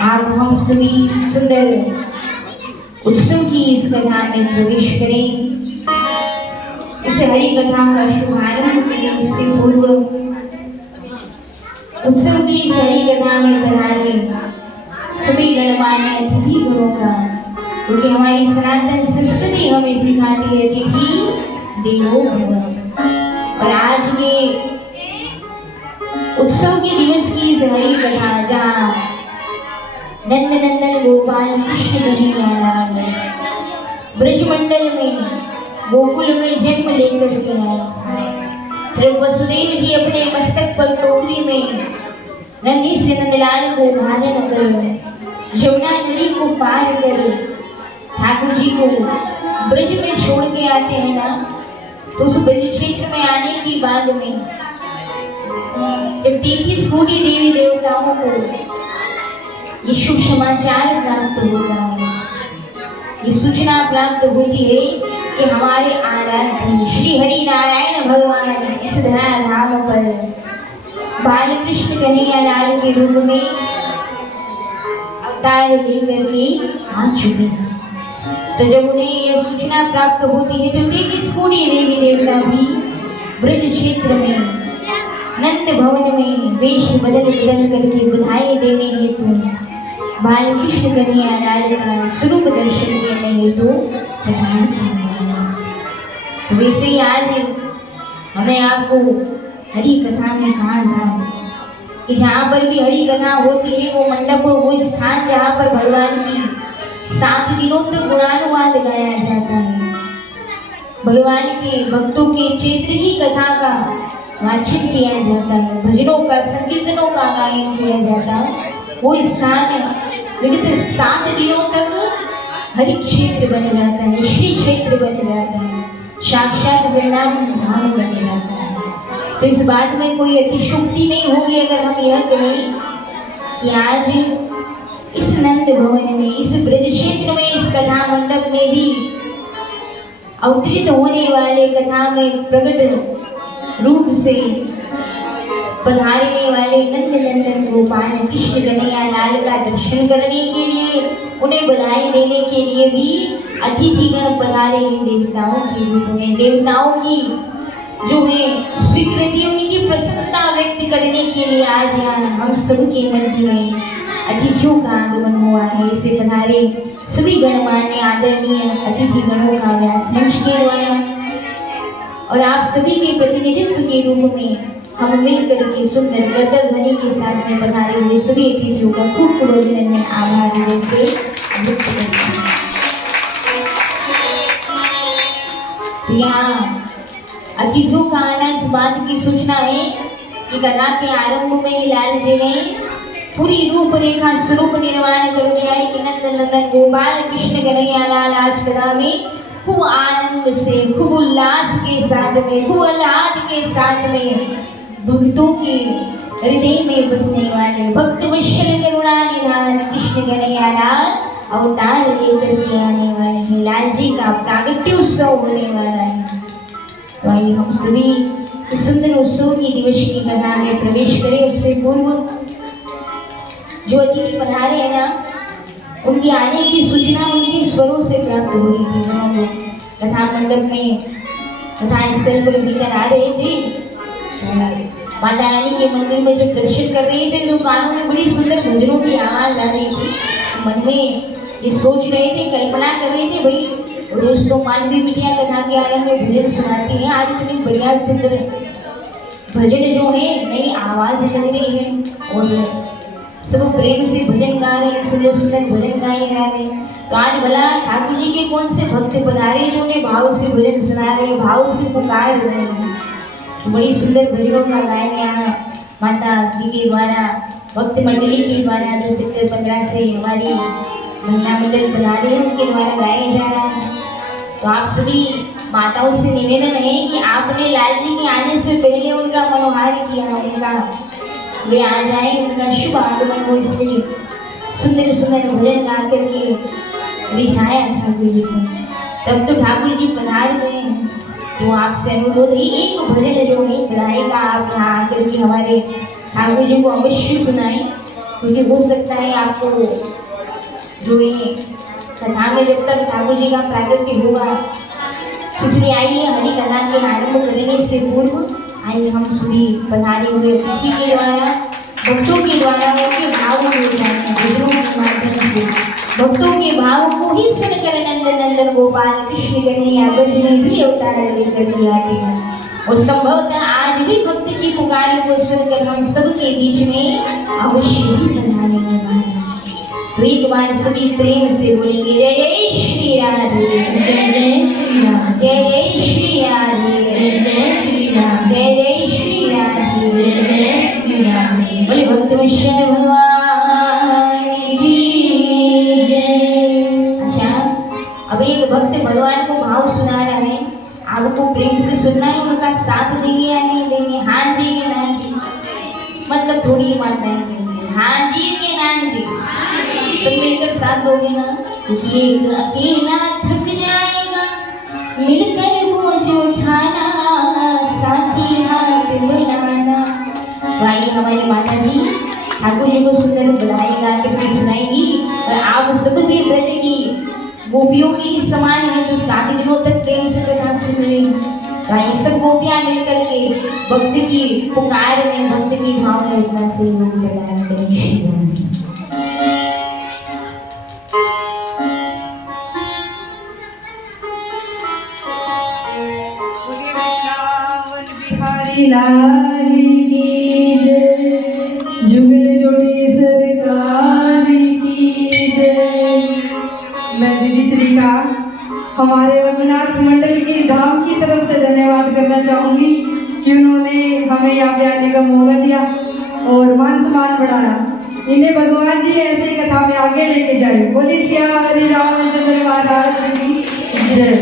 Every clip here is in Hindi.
आज हम सभी सुंदर उत्सव की इस कथा में प्रवेश करें। इस हरि कथा का शुभारंभ करें। उससे पूर्व उत्सव की इस हरि कथा में पधारे सभी गणमान्य अतिथि गुरुओं का, क्योंकि हमारी सनातन संस्कृति हमें सिखाती है अतिथि देवो भव। और आज के उत्सव के दिवस की इस हरि कथा जहाँ नंद नंदन गोपाल कृष्ण कन्हैया ब्रजमंडल में गोकुल में जन्म लेकर के आए। जब वसुदेव जी अपने मस्तक पर टोकरी में नन्ही से नंदलाल को धारण कर यमुना नदी को पार कर ठाकुर जी को ब्रज में छोड़ के आते हैं ना, तो उस ब्रज क्षेत्र में आने की बाद में जब 33 कोटि देवी देवताओं को ये शुभ समाचार प्राप्त होता है, ये सूचना प्राप्त होती है कि हमारे आराध्य श्री हरि नारायण भगवान इस धरा धाम पर बाल कृष्ण कन्हैया लाल के रूप में अवतार लेकर के आ चुके हैं। तो जब उन्हें यह सूचना प्राप्त होती है तो 33 कोटि देवी देवता भी ब्रज क्षेत्र में नंद भवन में वेश बदल करके बधाई देने हेतु बाल कृष्ण कन्हैया लाल का स्वरूप दर्शन देने हेतु वैसे ही आज हमें आपको हरि कथा में कहा था कि जहाँ पर भी हरि कथा होती है वो मंडप वो स्थान जहाँ पर भगवान की 7 दिनों तक गुणानुवाद गाया जाता है, भगवान के भक्तों के चैत्र की कथा का वाचन किया जाता है, भजनों का संकीर्तनों का गायन किया जाता है। वो स्थान विगत 7 दिनों तक हरि क्षेत्र बन जाता है, श्री क्षेत्र बन जाता है, साक्षात वृंदावन धाम बन जाता है। तो इस बात में कोई अतिशोक्ति नहीं होगी अगर हम यह कहें कि आज इस नंद भवन में, इस ब्रज क्षेत्र में, इस कथा मंडप में भी अवतरित होने वाले कथा में प्रकट रूप से पधारने वाले नंद नंदन गोपाल कृष्ण कन्हैया लाल का दर्शन करने के लिए, उन्हें बधाई देने के लिए भी अतिथिगण पधारे हैं देवताओं के रूप में। देवताओं की जो है स्वीकृति, उनकी प्रसन्नता व्यक्त करने के लिए आज यहाँ हम सबके मध्य में अतिथियों का आगमन हुआ है। इसे पधारे सभी गणमान्य आदरणीय अतिथिगणों का व्यास मंच के द्वारा और आप सभी के प्रतिनिधित्व के रूप में हम मिलकर के सुंदर गदर ध्वनि के साथ में पधारे हुए सभी अतिथियों का खूब पूर्वजन में आभार व्यक्त करते हैं। यहाँ अतिथियों का आना इस बात की सूचना है कि कथा के आरंभ में ही लाल जी ने पूरी रूपरेखा स्वरूप निर्माण कर दिया है कि नंद नंदन गोपाल कृष्ण कन्हैया लाल आज कथा में खूब आनंद से, खूब उल्लास के साथ में, खूब आह्लाद के साथ में भक्तों के हृदय में बसने वाले भक्त वत्सल करुणा निधान कृष्ण कन्हैया लाल अवतार लेकर के आने वाले हैं। लाल जी का प्रागट्य उत्सव होने वाला है। तो आइए हम सभी इस सुंदर उत्सव की दिवस की कथा में प्रवेश करें। उससे पूर्व जो अतिथि पधारे हैं ना, उनके आने की सूचना उनके स्वरों से प्राप्त हो रही थी। कथा मंडप में कथा स्थल पर भीतर आ रहे थे, माता रानी के मंदिर में जब दर्शन कर रहे थे तो कानों में बड़ी सुंदर भजनों की आवाज आ रही थी। मन में ये सोच रहे थे, कल्पना कर रहे थे, भाई रोज तो मानवी बिटिया कथा के आरंभ में भजन सुनाती है, आज इतनी बढ़िया सुंदर भजन जो है नई आवाज चल रही है और सब प्रेम से भजन गा रहे हैं, सुंदर सुंदर भजन गाए जा रहे हैं। तो आज भला ठाकुर जी के कौन से भक्त पधारे जो उन्हें भाव से भजन सुना रहे हैं, भाव से पुकार रहे हैं। तो बड़ी सुंदर भजनों का गायन यहाँ माता जी के द्वारा, भक्त मंडली के द्वारा जो सेक्टर 15 से हमारी महिला मंडल पधारे हैं उनके द्वारा गाया जा रहा है। तो आप सभी माताओं से निवेदन है कि आपने लाल जी के आने से पहले उनका मनोहार किया, उनका वे आ जाए, उनका शुभ आगमन हो, इसलिए सुंदर सुंदर भजन गा करके रिझाया ठाकुर जी को। तब तो ठाकुर जी पधार गए हैं। तो आपसे अनुरोध है एक भजन जो है बधाई का आप यहाँ आकर के हमारे ठाकुर जी को अवश्य सुनाएं। क्योंकि हो सकता है आपको जो ये कथा में जब तक ठाकुर जी का प्रागट्य होगा, इसलिए आइए हरि कथा के आरंभ करने से पूर्व आइए हम सभी पधारे हुए अतिथि के द्वारा, भक्तों के द्वारा उनके भाव को भजनों के माध्यम से भक्तों के भाव को ही सुनकर नंदन नंदन गोपाल कृष्ण कन्हैया ब्रज में भी अवतार लेकर दिया गया। और संभवतः आज भी भक्त की पुकार को सुनकर हम सबके बीच में अवश्य ही पधारने वाले हैं। तो एक बार सभी प्रेम से बोलेंगे जय जय श्री राधे, जय जय श्री राधे, जय जय श्री राधे, जय जय श्री राधे, जय जय श्री राधे, जय जय श्री राधे। बोले भक्त विष्णु भगवान की जय। अच्छा, अब एक भक्त भगवान को भाव सुना रहा है, आपको प्रेम से सुनना है, उनका साथ देंगे या नहीं देंगे? हाँ जी के ना जी, मतलब थोड़ी मात्राएं देंगे, हाँ जी के ना जी, तो मिलकर साथ दोगे ना? एक अकेला थक जाएगा, मिलकर बोझ उठाना, साथी हाथ बढ़ाना। भाई हमारी माता जी ठाकुर जी को सुंदर बुलाएगा, कृपया सुनाएगी, और आप सब भी ब्रज की गोपियों की समान है जो 7 दिनों तक प्रेम से कथा सुन रही हैं। सब गोपियां मिलकर के भक्त की पुकार में, भक्त की भाव में इतना सहयोग प्रदान करें। लाल की जय, जुगल जोड़ी सरकार की जय। मैं दीदी श्री का हमारे रघुनाथ मंडल की धाम की तरफ से धन्यवाद करना चाहूंगी कि उन्होंने हमें यहाँ पे आने का मौका दिया और मान सम्मान बढ़ाया। इन्हें भगवान जी ऐसे कथा में आगे लेके जाए। बोलिए श्री हरि रामचंद्र महाराज की जय।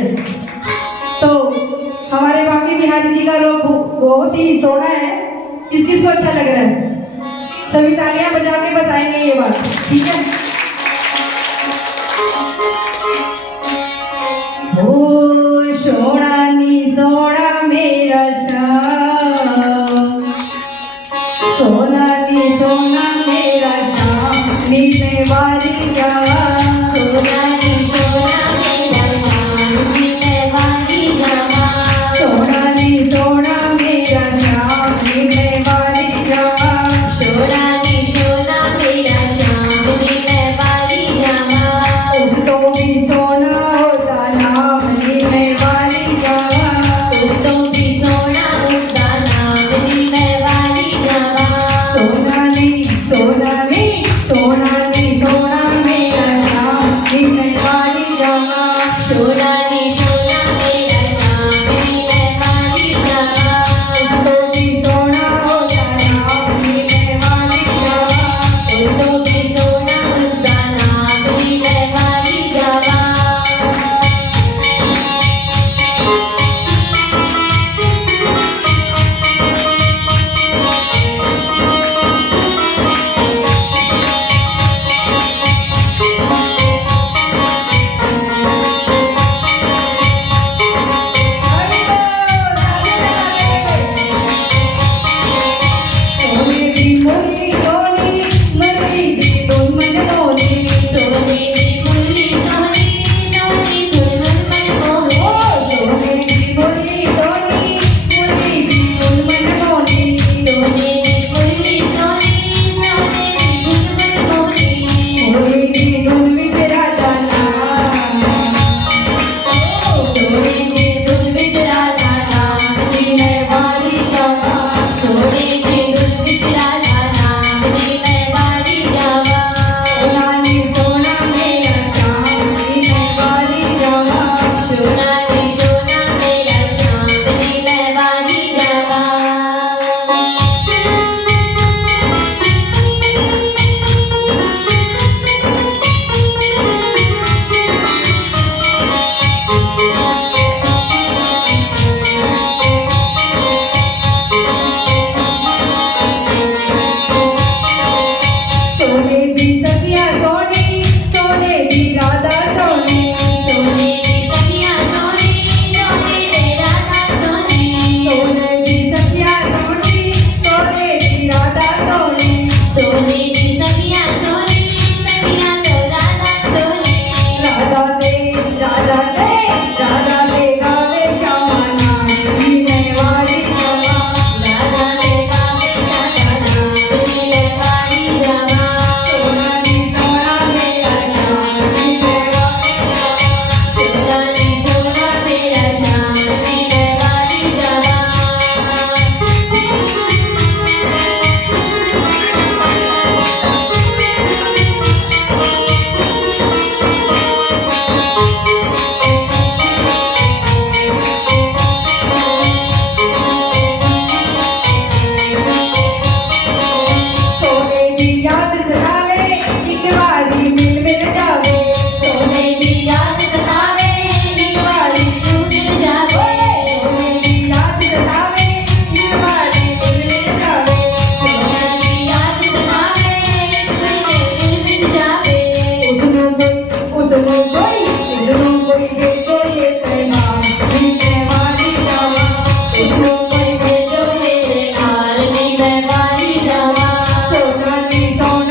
तो हमारे बाकी बिहारी जी का रूप बहुत ही सोना है। किस किस को अच्छा लग रहा है? सभी तालियां बजा के बताएंगे ये बात, ठीक है? ओ सोना नी सोना मेरा श्याम, सोना नी सोना मेरा श्याम, नीले वाली जा, सोना नी सोना मेरा श्याम, नीले वाली जा, सोना नी सोना मेरा श्याम, नीले वाली जा, सोना नी सोना मेरा श्याम, नीले वाली जा, उसको भी सोना होता नाम नीले वाली जा, उसको भी सोना होता नाम नीले वाली जा, सोना नी सोना नी सोना नी सोना मेरा श्याम, की याद सतावे एक बारी मिल जावे सोने की याद सतावे एक बारी तू मिल जावे सोने की याद सतावे एक बारी मिल जावे सोने की याद सतावे एक बारी मिल जावे उसनो कोई भेजो ये पैगाम मैं मारी जावा उसको कोई भेजो मेरे नाल नी मैं मारी जावा सोना नी सोना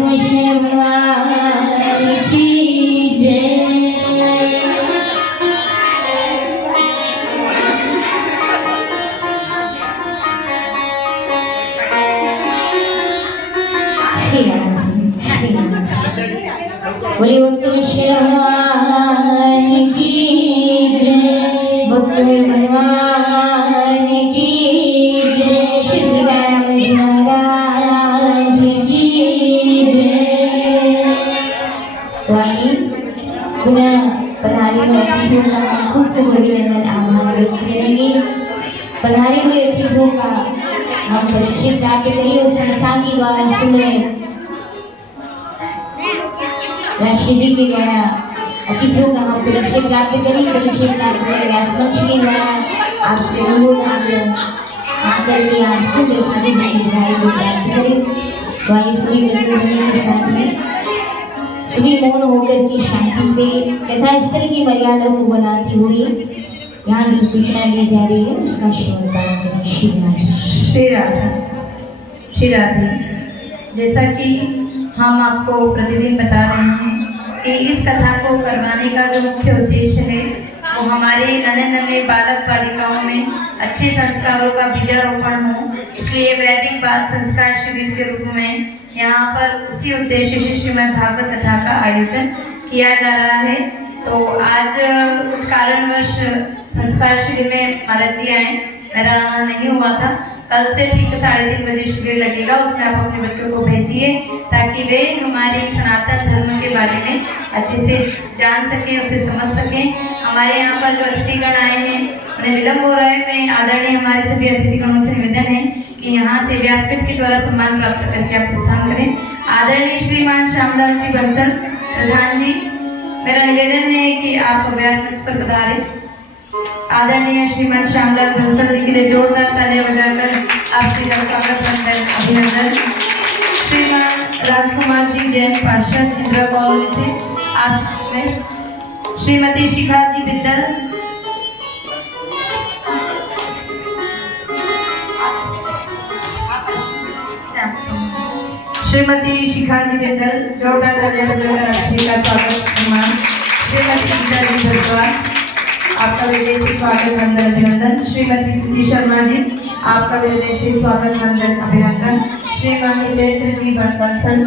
कृष्ण भगवान की जय। बोलिए भक्त कृष्ण भगवान की जय, भक्त भगवान की जय, श्री राम महाराज की जय। तो आइए पुनः पधारे हुए अतिथियों का खूब खूब अभिनंदन आभार व्यक्त करेंगे। पधारे हुए अतिथियों का हम परिचय प्राप्त करिए उस संस्था के द्वारा सुन रहे राष्ट्रीय जी के द्वारा अतिथियों का हम परिचय प्राप्त करें। परिचय प्राप्त करें व्यासमंच के द्वारा आपसे अनुरोध आकर के आप शुभ भाई को प्राप्त करें। वही सभी बच्चों के साथ में सभी मौन होकर की शांति से तथा स्थल की मर्यादा को बनाती हुई यहाँ जो सूचना दी जा रही है उसका श्रवण करें। श्री राधे। जैसा कि हम आपको प्रतिदिन बता रहे हैं कि इस कथा को करवाने का जो मुख्य उद्देश्य है वो हमारे नन्हे नन्हे बालक बालिकाओं में अच्छे संस्कारों का बीजारोपण हो, इसलिए वैदिक बाल संस्कार शिविर के रूप में यहाँ पर उसी उद्देश्य से श्रीमद् भागवत कथा का आयोजन किया जा रहा है। तो आज कुछ कारणवश संस्कार शिविर में महाराज जी आए, मेरा आना नहीं हुआ था। कल से ठीक 3:30 बजे शिविर लगेगा, उसमें आप अपने बच्चों को भेजिए ताकि वे हमारे सनातन धर्म के बारे में अच्छे से जान सकें, उसे समझ सकें। हमारे यहाँ पर जो अतिथिगण आए हैं उन्हें विलम्ब हो रहा है, मैं आदरणीय हमारे सभी अतिथिगणों से निवेदन है कि यहाँ से व्यासपीठ के द्वारा सम्मान प्राप्त करके आप प्रस्थान करें। आदरणीय श्रीमान श्यामलाल जी बंसल प्रधान जी, मेरा निवेदन है कि आप व्यासपीठ पर पधारें। आदरणीय श्रीमान श्यामलाल बंसल जी के लिए जोरदार तालियां बजाकर आपसे स्वागत अभिनंदन। श्रीमान राजकुमार जी जैन पार्षद इंदिरा कॉलोनी से आप में श्रीमती शिखा जी बिंदल, श्रीमती शिखा जी बिंदल, जोरदार तालियां बजाकर आपसे का स्वागत सम्मान। श्रीमती गीता जी भरद्वाज, आपका हृदय से स्वागत वंदन अभिनंदन। श्रीमती प्रीति शर्मा जी, आपका हृदय से स्वागत वंदन अभिनंदन। श्रीमान हितेंद्र जी बंसल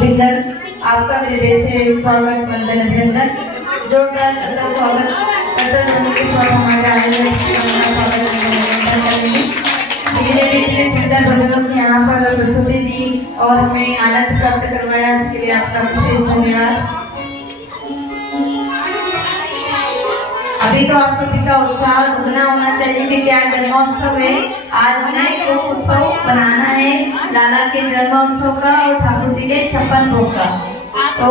बिंदल, आपका हृदय से स्वागत वंदन अभिनंदन। जोरदार स्वागत हमारे आयोजन सुंदर भजनों की यहाँ पर प्रस्तुति दी और हमें आनंद प्राप्त करवाया, इसके लिए आपका विशेष धन्यवाद। अभी तो आप सभी का उत्साह दुगना होना चाहिए कि क्या जन्मोत्सव है। आज हमें दो उत्सव बनाना है, लाला के जन्मोत्सव का और ठाकुर जी के 56 भोग का। तो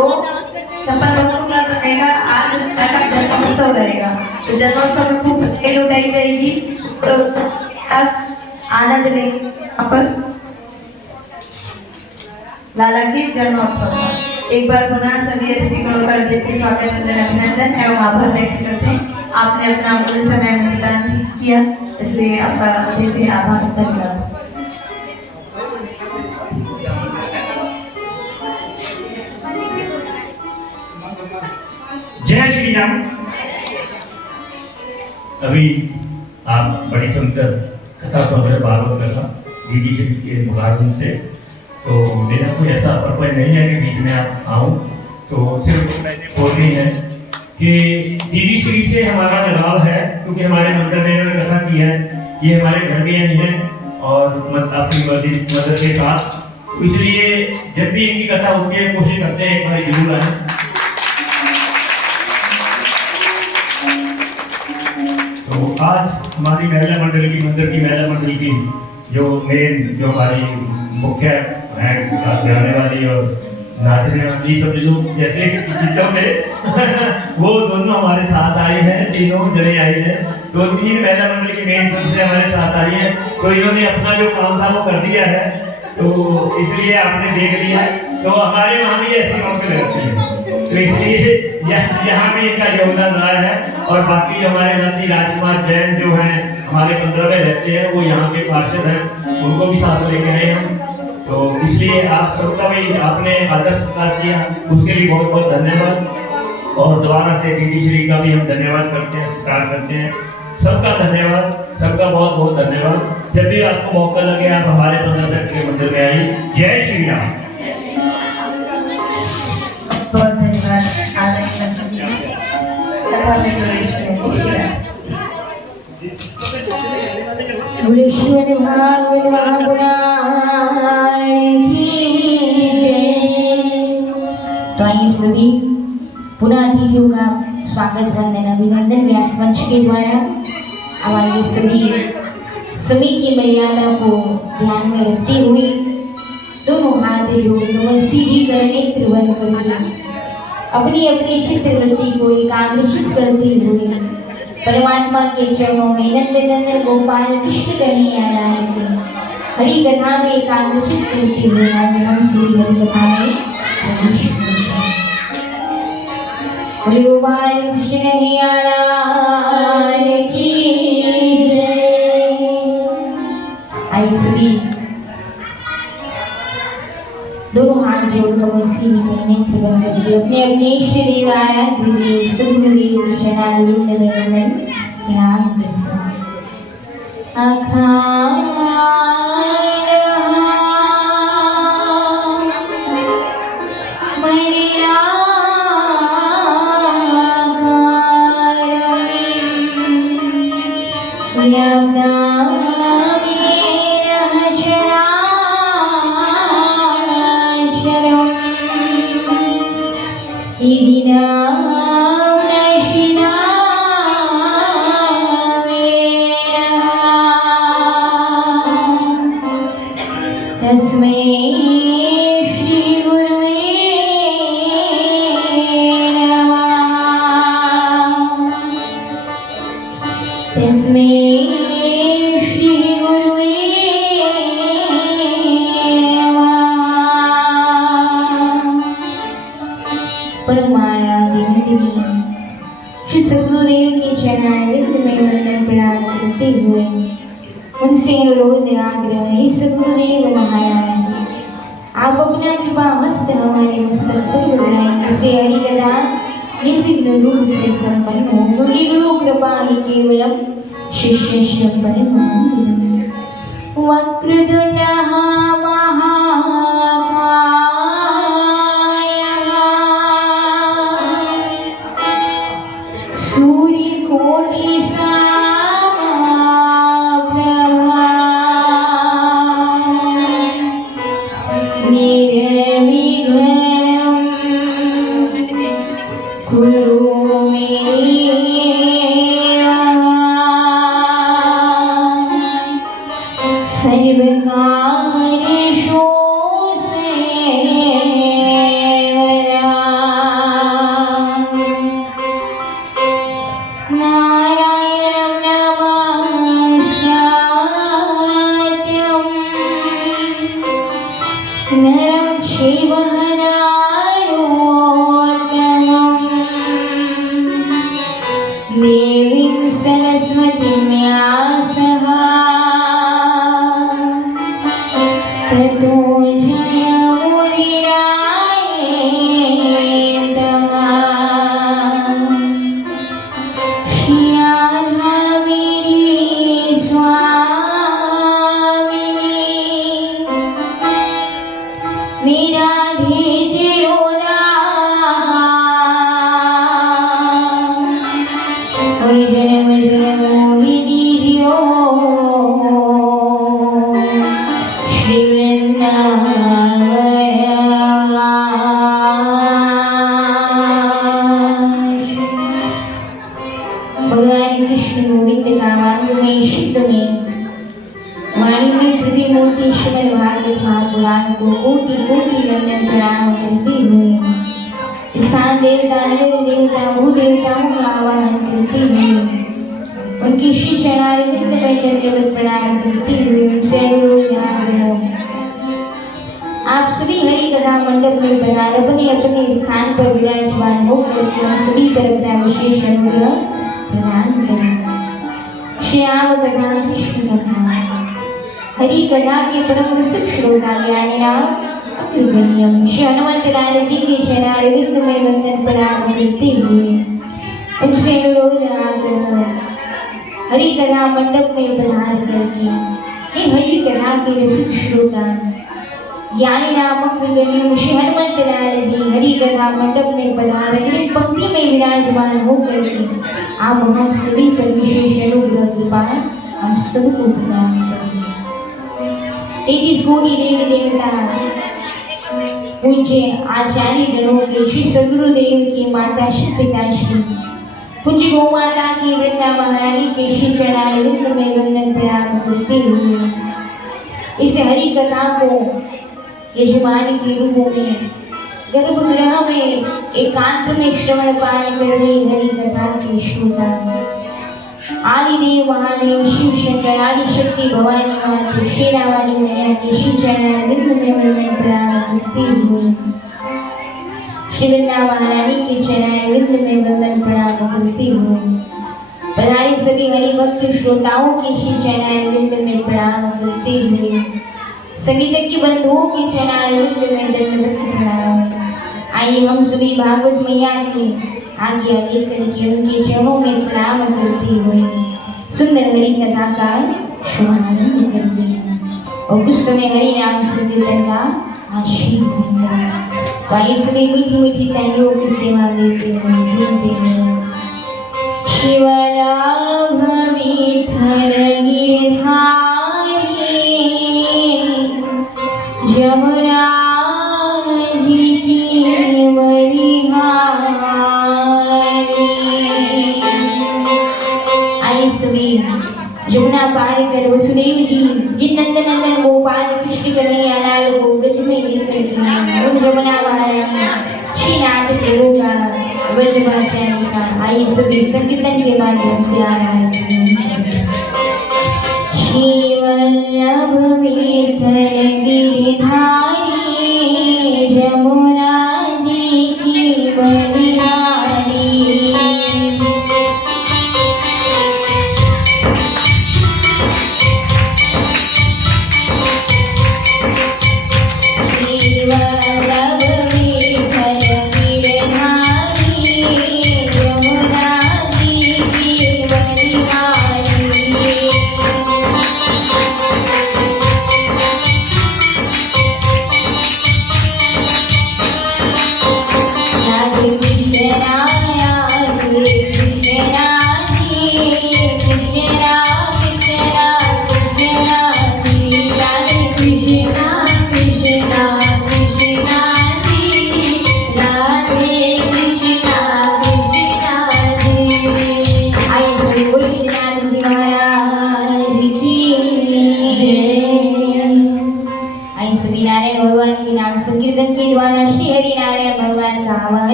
56 भोग का रहेगा, आज का जन्मोत्सव रहेगा। तो जन्मोत्सव में खूब खेल उठाई जाएगी, तो आनंद लेंगे अपन लाला के जन्मोत्सव का। एक बार पुनः सभी अतिथिगणों का हृदय से स्वागत अभिनंदन एवं आभार व्यक्त करते हैं। आपने अपना अमूल्य समय प्रदान किया, इसलिए आपका हृदय से आभार धन्यवाद। जय श्री राम। अभी आप बड़ी सुंदर कथा सुन रहे भागवत कथा दीदी जी के मुखारबिन से, तो मेरा कोई ऐसा पर्पज नहीं है कि बीच में आप आऊँ, तो सिर्फ मैंने बोलनी है कि दीदी श्री से हमारा लगाव है, क्योंकि हमारे मंदिर में इन्होंने कथा की है, ये हमारे घर के ही हैं और अपनी मदद के साथ, तो इसलिए जब भी इनकी कथा होती है कोशिश करते हैं एक बार जरूर आए। तो आज हमारी महिला मंडल की मंदिर की महिला मंडल की जो मेन जो हमारी मुख्य है गाने वाली और नाचने वाली सब लोग जैसे चित्रों में वो दोनों हमारे साथ आई हैं, तीनों जने आई हैं। तो 3 महिला मंडल की मेन दूसरे हमारे साथ आई है, तो इन्होंने अपना जो काम था वो कर दिया है, तो इसलिए आपने देख लिया। तो हमारे वहाँ भी ऐसी मौके लगते हैं, तो इसलिए यहाँ भी इनका योगदान रहा है। और बाकी हमारे नंदी राजकुमार जैन जो हैं हमारे 15 में रहते हैं, वो यहाँ के पार्षद हैं, उनको भी साथ लेके आए हम। तो इसलिए आप सबका भी आपने आदर सत्कार किया, उसके लिए बहुत बहुत धन्यवाद। और दोबारा से दीदी श्री का भी हम धन्यवाद करते हैं, सत्कार करते हैं। सबका धन्यवाद, सबका बहुत बहुत धन्यवाद। जब भी आपको मौका लगे आप हमारे प्रदर्शक के मंदिर में आइए। जय श्री राम। बहुत धन्यवाद। भुवनेश्वर भागवत महापुराण की जय। तो आइए सभी पुनः अतिथियों का स्वागत वंदन अभिनंदन व्यास मंच के द्वारा। अब आइए सभी की मर्यादा को ध्यान में रखते हुए दोनों हाथ जोड़ कमर सीधी कर नेत्र बंद करके अपनी अपनी चित्रवृत्ति को एकाग्रचित करते हुए परमात्मा के चरणों में नंद नंदन गोपाल कृष्ण कन्हैया से हरि कथा में एकाग्रचित करते हुए आज हम श्री हरि कथा में प्रवेश करते हैं। बोले गोपाल कृष्ण कन्हैया की जय। आइए सभी दोनों हाथ जोड़कर नेत्र बंद करके अपने अपने इष्ट देव आराध्य देव सुखदेव के चरणारविंद में वंदन प्रणाम करते श्री सद्गुरुदेव के चरणारविंद में वंदन प्रणाम करते हुए उनसे अनुरोध निराग्रह है। सद्गुरुदेव महाराज आप अपना कृपा हस्त हमारे मस्तक पर बनाएं, जिससे हरि कथा निर्विघ्न रूप से संपन्न हो, क्योंकि गुरु कृपा ही केवलम शिष्य परम। वक्रतुंड उनकी श्री चरणारविंद में दंडवत प्रणाम करते हुए उनसे अनुरोध आप सभी हरि कथा मंडप में बना अपने अपने स्थान पर विराजमान होकर सभी तरफ का विशेष अनुग्रह प्रदान करें। श्याम कथा कृष्ण कथा हरि कथा के परम रसिक श्रोता ज्ञानीनाम अग्रगण्यम श्री हनुमत लाल जी के चरणारविंद में वंदन प्रणाम करते हुए उनसे अनुरोध आकर हरि कथा मंडप में पधार करके हे हरि कथा के रसिक श्रोता ज्ञानीनाम अग्रगण्यम श्री हनुमत लाल जी हरि कथा मंडप में पधार कर पंक्ति में विराजमान होकर के आप हम सभी पर विशेष अनुग्रह कृपा हम सबको प्रदान करें। तेजिस कोटि देवी देवता पूज्य आचार्य जनों के श्री सदगुरुदेव की माता श्री पिताश्री पूज्य गौ माता की वृंदा महारानी के श्री चरणारविंद में वंदन प्रणाम करते हुए इस हरि कथा को यजमान के रूप में गर्भगृह में एकांत में श्रवण पाठ कर रही हरि कथा के श्रोता आदिदेव महादेव शिव शंकर आदि शक्ति भवानी माता शेरा वाली मैया के श्री चरणारविंद में वंदन प्रणाम करते हुए श्री वृंदा महारानी के चरणारविंद में वंदन प्रणाम करते हुए पधारे सभी हरि भक्त श्रोताओं के श्री चरणारविंद में प्रणाम करते हुए संगीतज्ञ बंधुओं के चरणारविंद में दंडवत प्रणाम। आइए हम सभी भागवत मैया के आज्ञा लेकर के उनके चरणों में प्रणाम करते हुए सुंदर हरि कथा का शुभारंभ करते हैं और कुछ समय हरि नाम संकीर्तन का आशीर्वाद देते हैं। तो आइए सभी मीठी मीठी तालियों की सेवा देते हैं। शिव लाभ विठल गिरधारी जमुना जी की जमुना पार कर वसुदेव जी जिन नंदन गोपाल कृष्ण कन्हैया लाल को ब्रज में लेकर उन जमुना महाराज श्रीनाथ देव का ब्रजवाचार्य का आई सभी संकीर्तन के माध्यम से आ रहा है। शिवल्लभ विठल गिरधारी जमुना जी की बलिहारी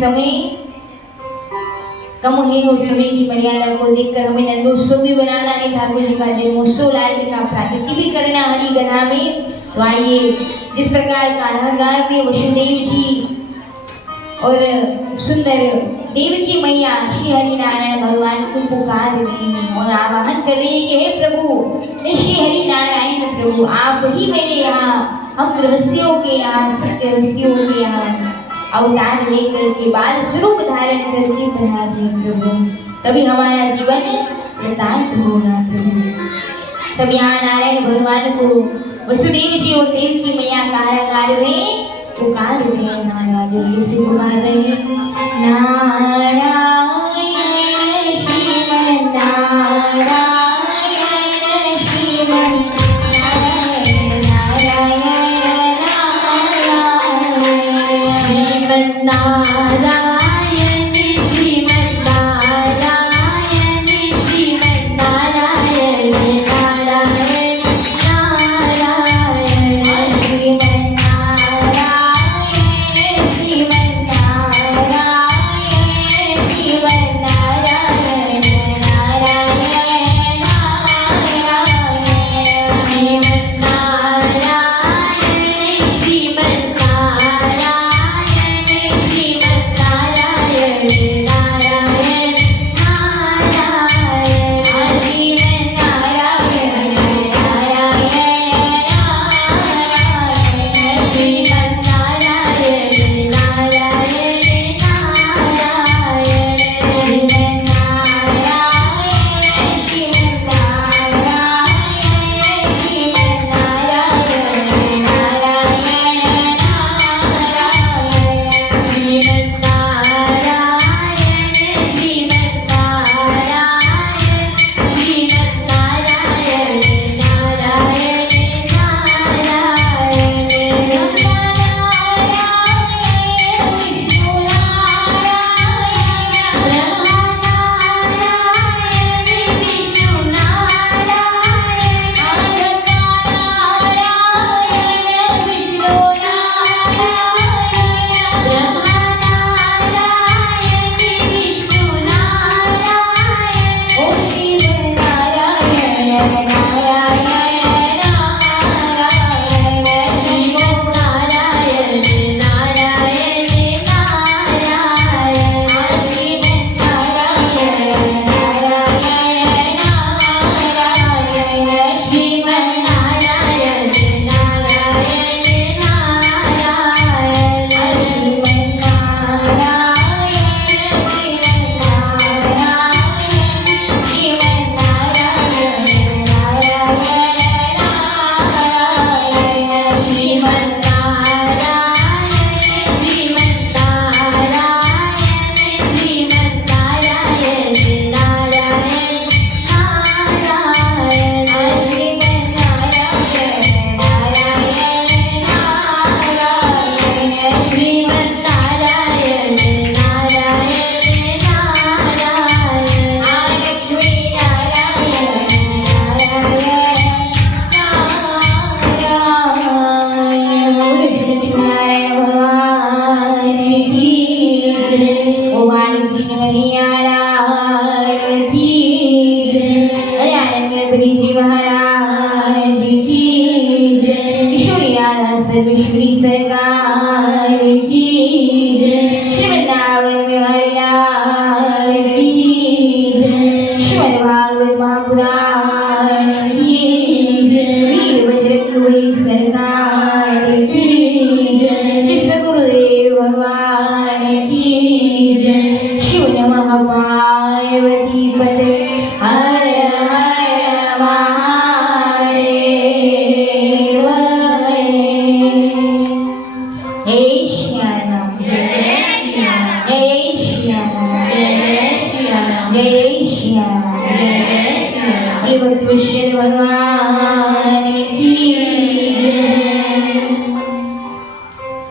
समय कम है और समय की मर्यादा को देखकर हमें नंदोत्सव भी बनाना है, ठाकुर जी का जन्मोत्सव लाल जी का प्राकट्य भी करना हरि कथा में। तो आइए जिस प्रकार कारागार में वसुदेव जी और सुंदर देवकी मैया श्री हरि नारायण भगवान को पुकार रही हैं और आवाहन कर रही है कि हे प्रभु श्री हरि नारायण प्रभु आप ही मेरे यहाँ हम गृहस्थियों के यहाँ सत्य हस्तियों के यहाँ अवतार लेकर के बाल स्वरूप धारण करके बना दे प्रभु, तभी हमारा जीवन यथार्थ होगा प्रभु। तब यहाँ नारायण भगवान को वसुदेव जी और देवकी मैया कारागार में पुकार रहे हैं। महाराज से पुकार रहे हैं नारायण श्रीमन नारायण श्रीमन नारायण श्रीमन्नारायण श्रीमन्नारायण नारायण नारायण श्रीमन्नारायण श्रीमन्नारायण की जय। आनंदपुरी जी महाराज की जय। किशोरी राधा सर्वेश्वरी सरकार की जय। श्रीवृंदावन में हरिलाल की जय। श्रीमद् भागवत महापुराण की जय। वीर बजरंगबली सरकार की जय। श्री सद्गुरुदेव भगवान की जय। शिव नमः पार्वती पते हर हर महादेव हे श्याम जय श्याम। हे श्याम जय श्याम। हे श्याम जय श्याम। हे भक्तवत्सल भगवान की जय।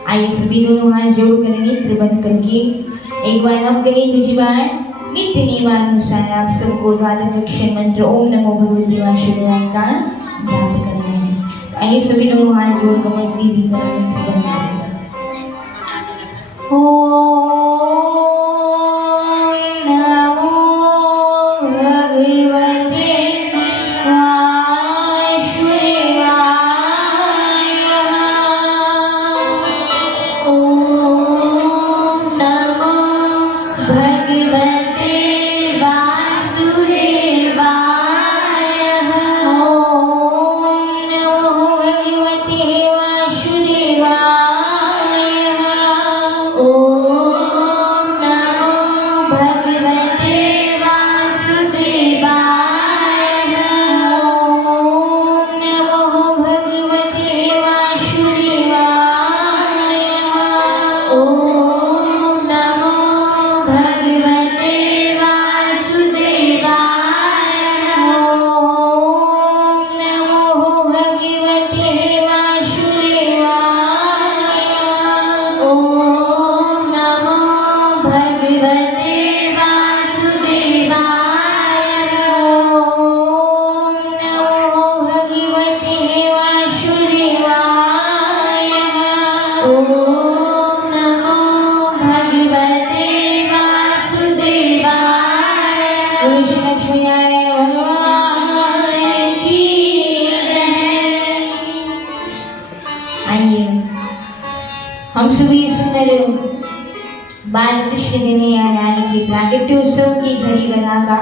आइए सभी दोनों हाथ जोड़कर नेत्र बंद करके एक बार हम करें दूसरी बार नित्य नियमानुसार आप सबको द्वादश अक्षर मंत्र ओम नमो भगवते वासुदेवाय का जाप करना है। आइए सभी दोनों हाथ जोड़ कमर सीधी कर नेत्र बंद करें। ओम नमो भगवते वासुदेवाय। ओम नमो भगवते वासुदेवाय। ओम नमो भगवते वासुदेवाय। ओम नमो भगवते वासुदेवाय। ओम नमो भगवते वासुदेवाय। ओम नमो भगवते वासुदेवाय। ओम नमो भगवते वासुदेवाय। ओम नमो भगवते वासुदेवाय। ओम नमो भगवते वासुदेवाय। ओम नमो भगवते वासुदेवाय। कृष्ण नारायण भगवान की जय। आइए हम सभी सुंदर बाल कृष्ण कन्हैया रानी के प्रागट्योत्सव की घड़ी लगा का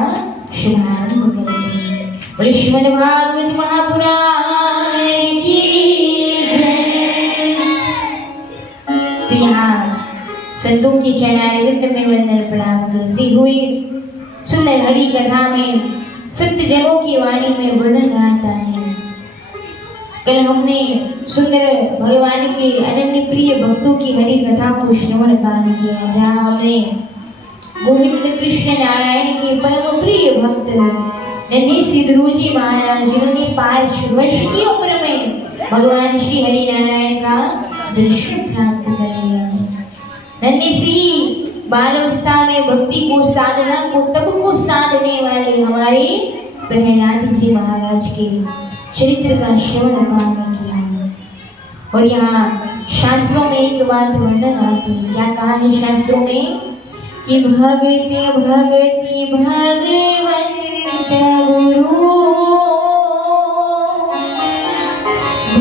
शुभारंभ करेंगे। बोले श्रीमद् भागवत महापुराण की जय। तो यहाँ संतों के चरणारविंद में वंदन प्रणाम करती हुई सुंदर हरि कथा में सत्य जनों की वाणी में वर्णन आता है। कल हमने सुंदर भगवान के अनन्य प्रिय भक्तों की हरि कथा को श्रवण पान किया, जहाँ हमने गोविंद कृष्ण नारायण के परम प्रिय भक्त नन्हे सिद्धरू जी महाराज जिन्होंने 5 वर्ष की उम्र में भगवान श्री हरि नारायण का दर्शन प्राप्त कर लिया। नन्हे सी बालावस्था में भक्ति को साधना को तब को साधने वाले हमारे प्रहलाद जी महाराज के चरित्र का श्रवण पान किया। और यहाँ शास्त्रों में एक बात वर्णन आती है, क्या कहा है शास्त्रों में कि भगति भगति भगवंत गुरु,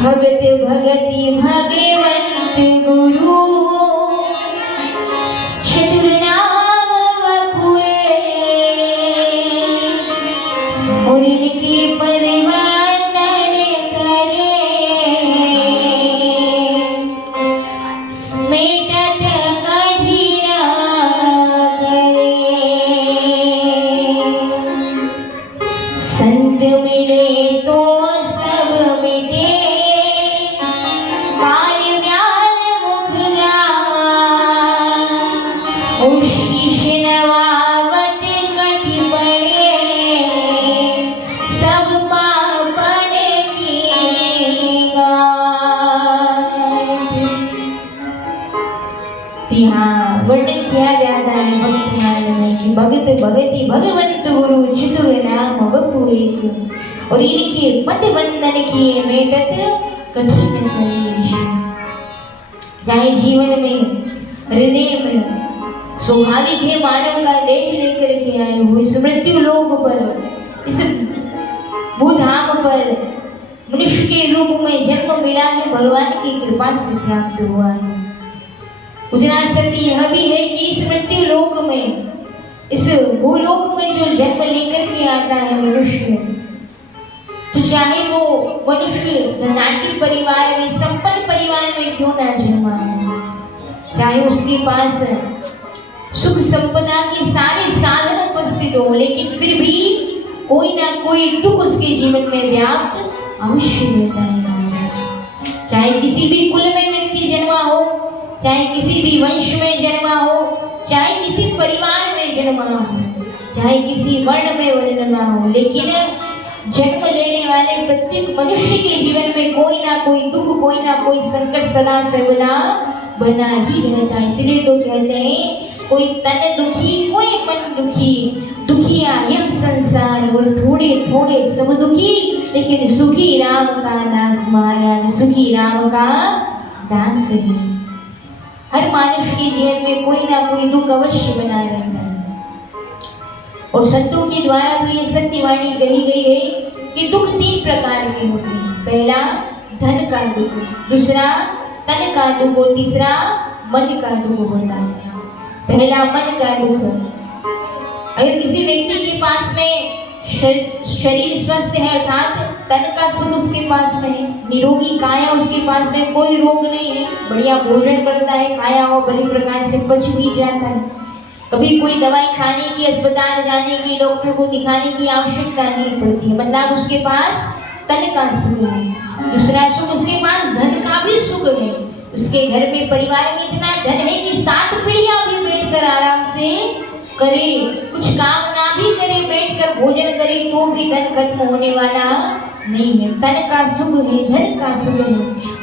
भगत भगति भगवंत गुरु, चतुर नाम वपुए और इनके परिवर्तन करे, मेटत कठिन करे। संत मिले तो सब मिटे, कार्य ज्ञान मुख ज्ञान, और शीश नवावत कटि पड़े, सब पापन की गाय। यहाँ वर्णन किया जाता है भक्त मार्ग में कि भगत भगति भगवंत गुरु चतुर नाम बपु एक, और इनके पद बंधन किए मेटत कठिन कलेश। चाहे जीवन में हृदय में स्वाभाविक है मानव का देह लेकर के आए हो इस मृत्यु लोक पर, इस भूधाम पर मनुष्य के रूप में जन्म मिला है, भगवान की कृपा से प्राप्त हुआ है। उतना सत्य यह भी है कि इस मृत्यु लोक में, इस भूलोक में जो जन्म लेकर के आता है मनुष्य, तो चाहे वो मनुष्य धनाढ्य परिवार में, संपन्न परिवार में क्यों ना जन्मा है, चाहे उसके पास सुख संपदा के सारे साधन उपस्थित हो, लेकिन फिर भी कोई ना कोई दुख उसके जीवन में व्याप्त अवश्य रहता है। चाहे किसी भी कुल में व्यक्ति जन्मा हो, चाहे किसी भी वंश में जन्मा हो, चाहे किसी परिवार में जन्मा हो, चाहे किसी वर्ण में जन्मा हो, लेकिन जन्म लेने वाले प्रत्येक मनुष्य के जीवन में कोई ना कोई दुख, कोई ना कोई संकट सदा सर्वदा बना ही रहता है। इसलिए तो कहते हैं कोई तन दुखी, कोई मन दुखी, दुखिया यह संसार और थोड़े थोड़े सब दुखी, लेकिन सुखी राम का दास माया, सुखी राम का दास है। हर मनुष्य के जीवन में कोई ना कोई दुख अवश्य बना रहता है। और संतों के द्वारा तो ये सत्यवाणी कही गई है कि दुख 3 प्रकार के होते हैं। पहला धन का दुख, दूसरा तन का दुख और तीसरा मन का दुख होता है। पहला मन का दुख, अगर किसी व्यक्ति के पास में शरीर स्वस्थ है, अर्थात तन का सुख उसके पास में है, निरोगी काया उसके पास में, कोई रोग नहीं है, बढ़िया भोजन करता है, खाया हो भली प्रकार से पच भी जाता है, कभी कोई दवाई खाने की, अस्पताल जाने की, डॉक्टर को दिखाने की आवश्यकता नहीं पड़ती है, मतलब उसके पास तन का सुख है। दूसरा सुख, उसके पास धन का भी सुख है, उसके घर में परिवार में इतना धन है कि 7 पीढ़ियां भी बैठकर आराम से करे, कुछ काम ना भी करे, बैठकर भोजन करे तो भी धन खत्म होने वाला नहीं है। तन का सुख है, धन का सुख है,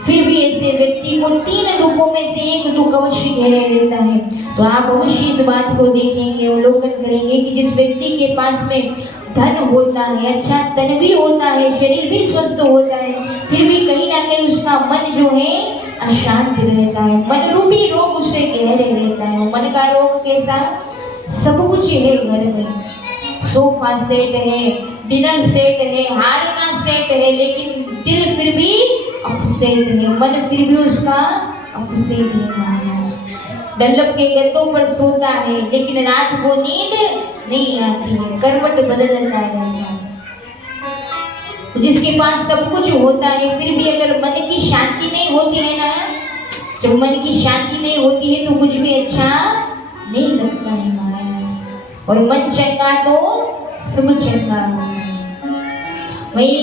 फिर भी ऐसे व्यक्ति को 3 दुखों में से एक दुख अवश्य घेरे रहता है। तो आप अवश्य इस बात को देखेंगे, अवलोकन करेंगे कि जिस व्यक्ति के पास में धन होता है, अच्छा तन भी होता है, शरीर भी स्वस्थ होता है, फिर भी कहीं ना कहीं उसका मन जो है अशांत रहता है, मन रूपी रोग उसे गहरे रहता है। मन का रोग कैसा? सब कुछ है घर में, सोफा सेट है, डिनर सेट है, हार का सेट है, लेकिन दिल फिर भी अपसेट है, मन फिर भी उसका अपसेट है। डल्लभ के गद्दों पर सोता है, लेकिन रात को नींद नहीं आती है, करवट बदलता रहता है। जिसके पास सब कुछ होता है, फिर भी अगर मन की शांति नहीं होती है ना, जब मन की शांति नहीं होती है तो कुछ भी अच्छा नहीं लगता है महाराज। और मन चंगा तो सब चंगा होता है। वही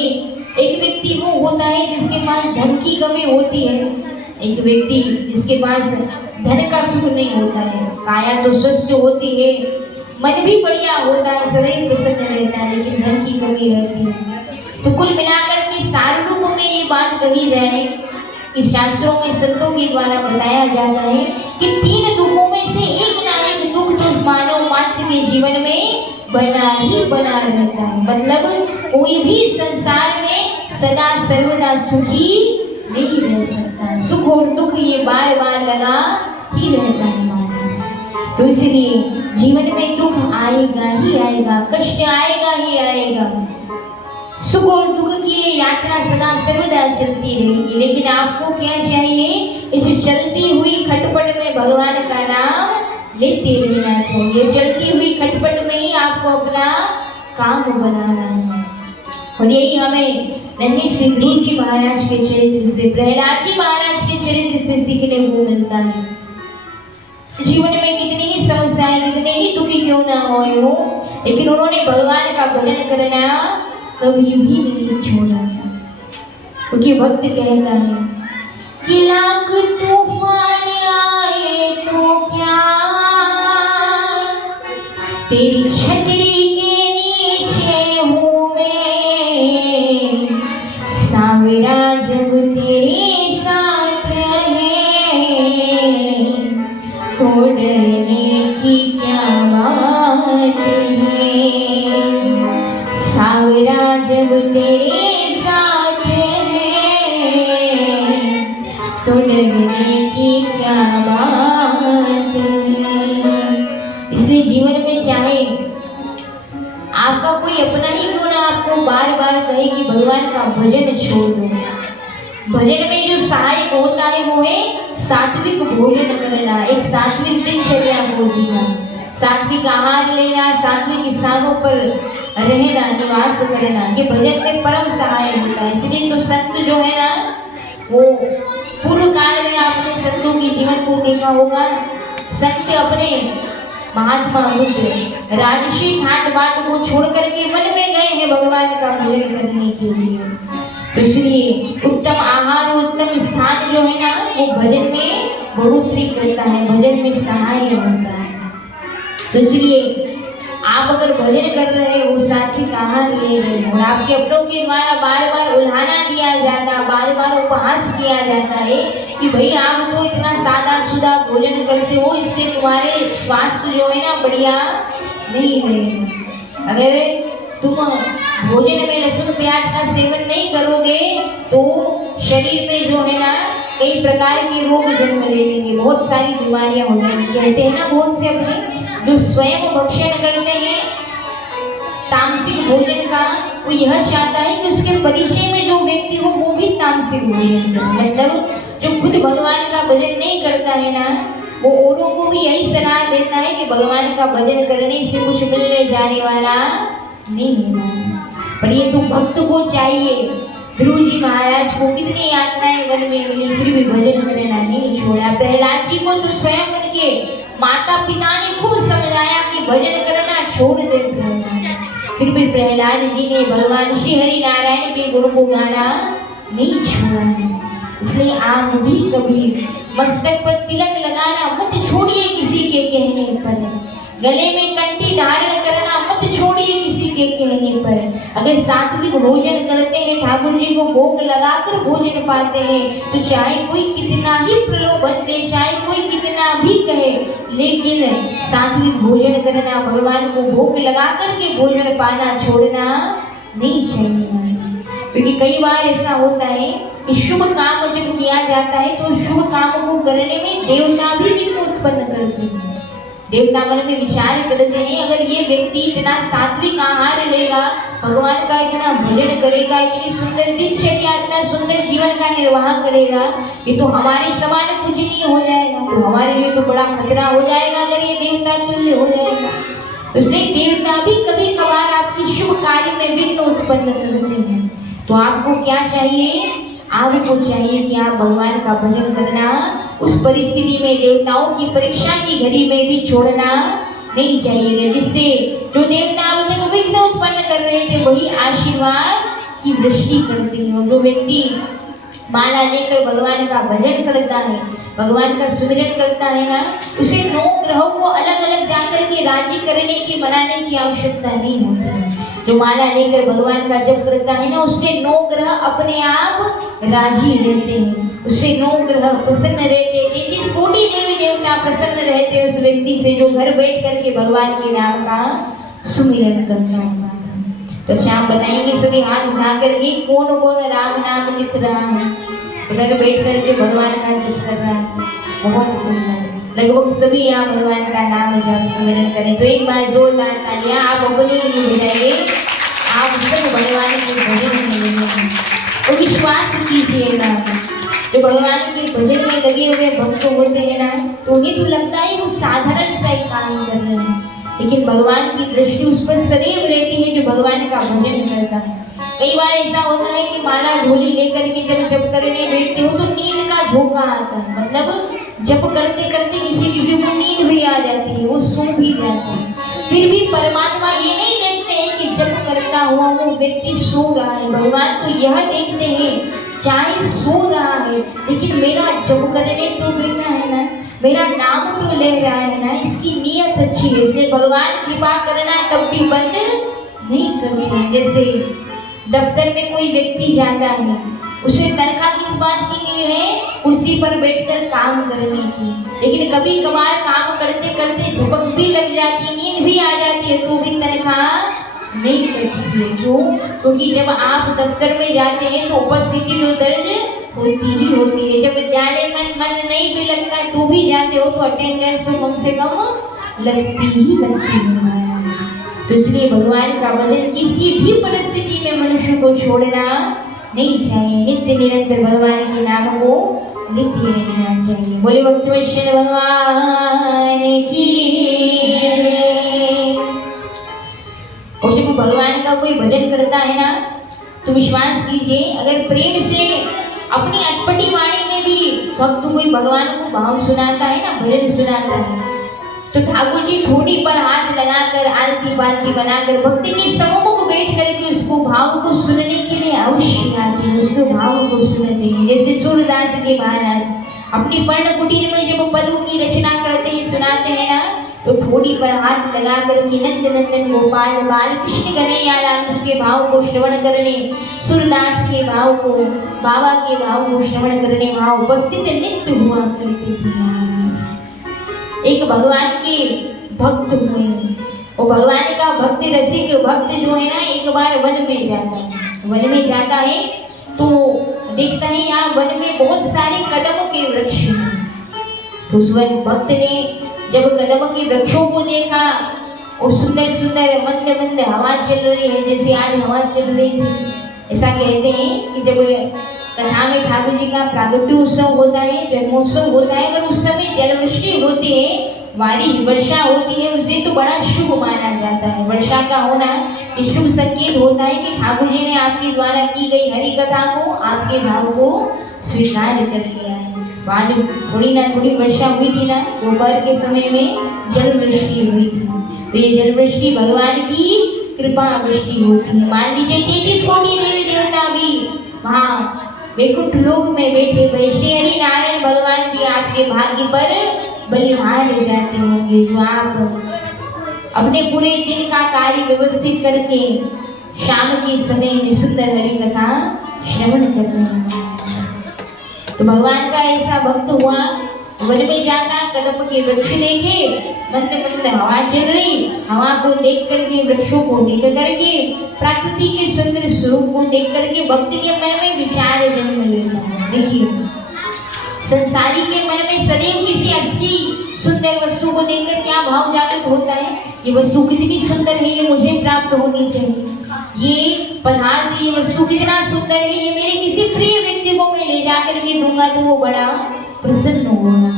एक व्यक्ति वो होता है जिसके पास धन की कमी होती है, एक व्यक्ति जिसके पास धन का सुख नहीं होता है, काया तो स्वस्थ होती है, मन भी बढ़िया होता है, शरीर प्रसन्न रहता है, लेकिन धन की कमी रहती है। तो कुल मिलाकर के सार रूप में ये बात कही जाए कि शास्त्रों में संतों के द्वारा बताया जाता है कि 3 दुखों में से एक ना एक दुख तो मानव मात्र के जीवन में बना ही बना रहता है। मतलब कोई भी संसार में सदा सर्वदा सुखी नहीं रह सकता, सुख और दुख ये बार बार लगा ही रहता है। तो इसलिए जीवन में दुख आएगा ही आएगा, कष्ट आएगा ही आएगा, सुख और दुख की यात्रा सदा सर्वदा चलती रहेगी। लेकिन आपको क्या चाहिए? इस चलती हुई खटपट में भगवान का नाम लेते रहना चाहिए। चलती हुई खटपट में ही आपको अपना काम बनाना है। और यही हमें नन्ही श्री ध्रुव जी महाराज के चरित्र से, प्रहलाद जी महाराज के चरित्र से सीखने को मिलता है। जीवन में कितनी ही समस्याएं, कितने ही दुखी क्यों ना हो, लेकिन उन्होंने भगवान का भजन करना कभी भी नहीं छोड़ा। क्योंकि भक्त कहता है कि लाख तूफान आए तो क्या, तेरी छतरी के नीचे हूँ मैं, सावरा जब तेरे साथ रहे तो डरने की क्या बात है, सावरा जब तेरे साथ है तो डरने की क्या बात है। कोई अपना ही क्यों ना आपको बार बार कहे कि भगवान का भजन छोड़ दो। भजन में जो सहायक होता है वो है सात्विक भोजन करना, एक सात्विक दिनचर्या को जीना, सात्विक आहार लेना, सात्विक स्थानों पर रहना, निवास करना, ये भजन में परम सहायक होता है। इसलिए तो संत जो है ना, वो पूर्व काल में आपने संतों की जीवन को देखा होगा। संत अपने महात्मा बुद्ध राजसी ठाट बाट को छोड़ करके वन में गए हैं भगवान का भजन करने के लिए। तो इसलिए उत्तम आहार और उत्तम स्थान जो है ना, वो भजन में बढ़ोतरी करता है, भजन में सहाय होता है। तो इसलिए आप अगर भजन कर रहे हो, सात्विक आहार ले रहे हो और आपके अपनों के द्वारा बार बार उल्हाना दिया जाता, बार बार उपहास किया जाता है कि भाई आप तो इतना सादा सुदा भोजन करते हो, इससे तुम्हारे स्वास्थ्य जो है ना बढ़िया नहीं है। अगर तुम भोजन में लहसुन प्याज का सेवन नहीं करोगे तो शरीर में जो है ना कई प्रकार के रोग जन्म ले लेंगे, बहुत सारी बीमारियां हो जाएंगी। कहते हैं ना बहुत से अपने जो स्वयं भक्षण करते हैं तामसिक भोजन का, वो यह चाहता है कि उसके परिचय में जो व्यक्ति हो वो भी तामसिक भोजन करे। मतलब जो खुद भगवान का भजन नहीं करता है ना, वो औरों को भी यही सलाह देता है कि भगवान का भजन करने से कुछ मिलने जाने वाला नहीं है। पर ये तो भक्त को चाहिए। ध्रुव जी महाराज को कितनी यातनाएं वन में मिली, फिर भी भजन करना नहीं छोड़ा। प्रहलाद जी को तो स्वयं उनके माता पिता ने खूब समझाया कि भजन करना छोड़ दे, फिर भी प्रहलाद जी ने भगवान श्री हरि नारायण के गुरु को गाना नहीं छोड़ा। इसलिए आप भी कभी मस्तक पर तिलक लगाना मत छोड़िए किसी के कहने पर, गले में कंठी धारण करना मत छोड़िए किसी के कहने पर। अगर सात्विक भोजन करते हैं, ठाकुर जी को भोग लगाकर भोजन पाते हैं, तो चाहे कोई कितना ही प्रलोभन दे, चाहे कोई कितना भी कहे, लेकिन सात्विक भोजन करना, भगवान को भोग लगा करके भोजन पाना छोड़ना नहीं चाहिए। क्योंकि कई बार ऐसा होता है कि शुभ काम जब किया जाता है तो शुभ काम को करने में देवता भी विघ्न उत्पन्न करते हैं। देवता मन में विचार करते हैं, अगर ये व्यक्ति इतना सात्विक आहार लेगा, भगवान का इतना भजन करेगा, इतनी सुंदर दिनचर्या, इतना सुंदर जीवन का निर्वाह करेगा, ये तो हमारे समान पूजनीय हो जाएगा, तो हमारे लिए तो बड़ा खतरा हो जाएगा अगर ये देवता तुल्य हो जाएगा। तो इसलिए देवता भी कभी कभार आपकी शुभ कार्य में विघ्न उत्पन्न करते हैं। तो आपको क्या चाहिए? आपको चाहिए कि आप भगवान का भजन करना उस परिस्थिति में देवताओं की परीक्षा की घड़ी में भी छोड़ना नहीं चाहिए, जिससे जो देवता उन्हें विघ्न उत्पन्न कर रहे थे वही आशीर्वाद की वृष्टि करते हैं। जो व्यक्ति माला लेकर भगवान का भजन करता है, भगवान का सुमिरन करता है ना, उसे 9 ग्रहों को अलग अलग जाकर के राजी करने की मनाने की आवश्यकता नहीं होती। जो माला लेकर भगवान का जप करता है ना, उससे 9 ग्रह अपने आप राजी रहते हैं, उससे 9 ग्रह प्रसन्न रहते हैं। 33 कोटि देवी देवता प्रसन्न रहते हैं उस व्यक्ति से जो घर बैठ करके भगवान के नाम का सुमिरन करता है। तो शाम बताएंगे सभी हाथ उठाकर के कौन कौन राम नाम लिख रहा है, घर बैठ करके भगवान का जप कर रहा है। बहुत सुंदर, लगभग सभी यहाँ भगवान का नाम जप सुमिरन करें। तो एक बार जोरदार तालियां आप अपने लिए बजाइए। आप सब भगवान के भजन में तो विश्वास कीजिएगा। जो भगवान के भजन में लगे हुए भक्त होते हैं ना, तो उन्हें तो लगता है वो साधारण सा एक काम कर रहे हैं, लेकिन भगवान की दृष्टि उस पर सदैव रहती है जो भगवान का भजन करता है। कई बार ऐसा होता है कि माला झोली लेकर के जब जप करने बैठते हो तो नींद का धोखा आता है, मतलब जप करते करते किसी को नींद भी आ जाती है, वो सो भी जाते हैं। फिर भी परमात्मा ये नहीं देखते हैं कि जप करता हुआ वो व्यक्ति सो रहा है, भगवान तो यह देखते हैं चाहे सो रहा है लेकिन मेरा जप करने तो बैठा है ना, मेरा नाम तो ले रहा है ना, इसकी नीयत अच्छी है। इसलिए भगवान कृपा करना कभी बंद नहीं करते। जैसे दफ्तर में कोई व्यक्ति जाता है, उसे तनख्वाह किस बात की मिली है? कुर्सी पर बैठकर काम करने की, लेकिन कभी कभार काम करते करते झपक भी लग जाती, नींद भी आ जाती है, तो भी तनख्वाह नहीं करती है। क्यों? क्योंकि जब आप दफ्तर में जाते हैं तो उपस्थिति तो दर्ज होती ही होती है। जब विद्यालय में मन नहीं भी लगता तो भी जाते हो तो अटेंडेंस तो कम से कम लगती ही लगती है। तो इसलिए भगवान का भजन किसी भी परिस्थिति में मनुष्य को छोड़ना नहीं चाहिए। नित्य निरंतर भगवान के नाम को लेते रहना चाहिए। बोले भक्तवत्सल भगवान की। और जब भगवान का कोई भजन करता है ना, तो विश्वास कीजिए, अगर प्रेम से अपनी अटपटी वाणी में भी भक्त कोई भगवान को भाव सुनाता है ना, भजन सुनाता है, तो ठाकुर जी ठोड़ी पर हाथ लगाकर आरती पालती बनाकर भक्ति के सम्मुख बैठ करके उसको भाव को सुनने के लिए अवश्य आते हैं, उसको भाव को सुनते हैं। जैसे सूरदास के महाराज अपनी पर्ण कुटीर में जब पदों की रचना करते हैं, सुनाते हैं ना, तो ठोड़ी पर हाथ लगाकर नंद नंदन गोपाल बाल कृष्ण कन्हैया राम, उसके भाव को श्रवण करने, सूरदास के भाव को, बाबा के भाव को श्रवण करने वहाँ उपस्थित नित्य हुआ करते थे। एक भगवान के भक्त हुए, वो भगवान का भक्त रसिक भक्त जो है ना, एक बार वन में जाता है। वन में जाता है तो देखता है यहाँ वन में बहुत सारे कदम के वृक्ष हैं। तो उस भक्त ने जब कदम के वृक्षों को देखा और सुंदर सुंदर मंद मंद हवा चल रही है, जैसे आज हवा चल रही थी। ऐसा कहते हैं कि जब कथा में ठाकुर जी का प्रागट्य उत्सव होता है, जन्मोत्सव होता है, अगर उस समय जलवृष्टि होती है, बारिश वर्षा होती है, उसे तो बड़ा शुभ माना जाता है। वर्षा का होना ये शुभ संकेत होता है कि ठाकुर जी ने आपके द्वारा की गई हरि कथा को, आपके भाव को स्वीकार कर लिया है। वहाँ जो थोड़ी ना थोड़ी वर्षा हुई थी ना, दोपहर के समय में जलवृष्टि हुई थी। तो ये जलवृष्टि भगवान की कृपा वृष्टि होती है। मान लीजिए 33 कोटि देवी देवता भी वहाँ वैकुंठ लोक में बैठे हुए श्री हरि नारायण भगवान भी आपके भाग्य पर बलिहार ले जाते होंगे, जो आप अपने पूरे दिन का कार्य व्यवस्थित करके शाम के समय में सुंदर हरि कथा श्रवण करते हैं। तो भगवान का ऐसा भक्त हुआ, वन में जाता, कदम के वृक्ष देखे, मंद मंद हवा चल रही, हवा को देख करके, वृक्षों को देख करके, प्रकृति के सुंदर स्वरूप को देख करके भक्ति के मन में विचार जन्म लेता है। देखिए, संसारी के मन में सदैव किसी अच्छी सुंदर वस्तु को देखकर क्या भाव जागृत होता है, ये वस्तु कितनी सुंदर है, ये मुझे प्राप्त होनी चाहिए, ये पदार्थ, ये वस्तु कितना सुंदर है, ये मेरे किसी प्रिय व्यक्ति को मैं ले जाकर के दूंगा तो वो बड़ा प्रसन्न होगा।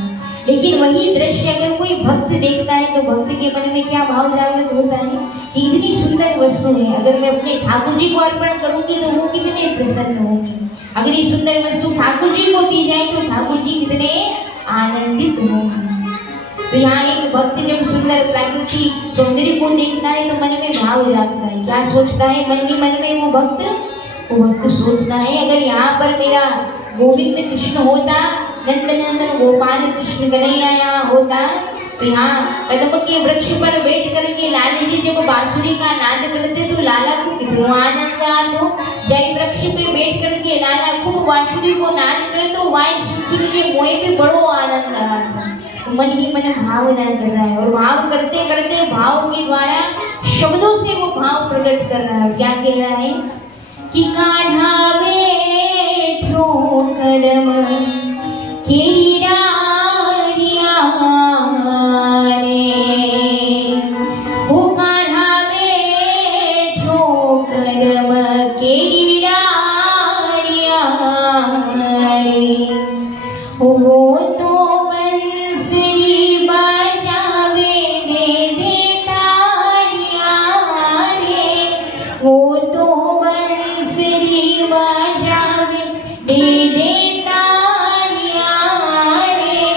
लेकिन वही दृश्य अगर कोई भक्त देखता है तो भक्त के मन में क्या भाव जागृत होता है, इतनी सुंदर वस्तु है, अगर मैं अपने ठाकुर जी को अर्पण करूंगी तो वो कितने प्रसन्न होंगे। अगर ये सुंदर वस्तु ठाकुर जी को दी जाए तो ठाकुर जी कितने आनंदित होंगे। तो यहाँ एक भक्त जब सुंदर प्राकृतिक सौंदर्य को देखता है तो मन में भाव जागता है। क्या सोचता है मन ही मन में वो भक्त सोचता है, अगर यहाँ पर मेरा गोविंद कृष्ण होता, नंदनंदन गोपाल कृष्ण कन्हैया यहाँ होता, तो यहाँ कदम के वृक्ष पर बैठ करके लाल जी जब बांसुरी का नाद करते तो लाला को कितना आनंद आता। जय वृक्ष पे बैठ करके लाला खूब बांसुरी को नाद करे तो वाई सुन के मोए पे बड़ो आनंद आता। तो मन ही मन भावना कर रहा है, और भाव करते करते भाव के द्वारा शब्दों से वो भाव प्रकट कर रहा है। क्या कह रहा है कि कान्हा बैठो करम केरी डारिया रे, ओ कान्हा बैठो करम केरी डारिया रे, वो तो बंसरी बजावे दे दे ताड़िया रे, वो तो बंसरी बजावे दे दे ताड़िया रे,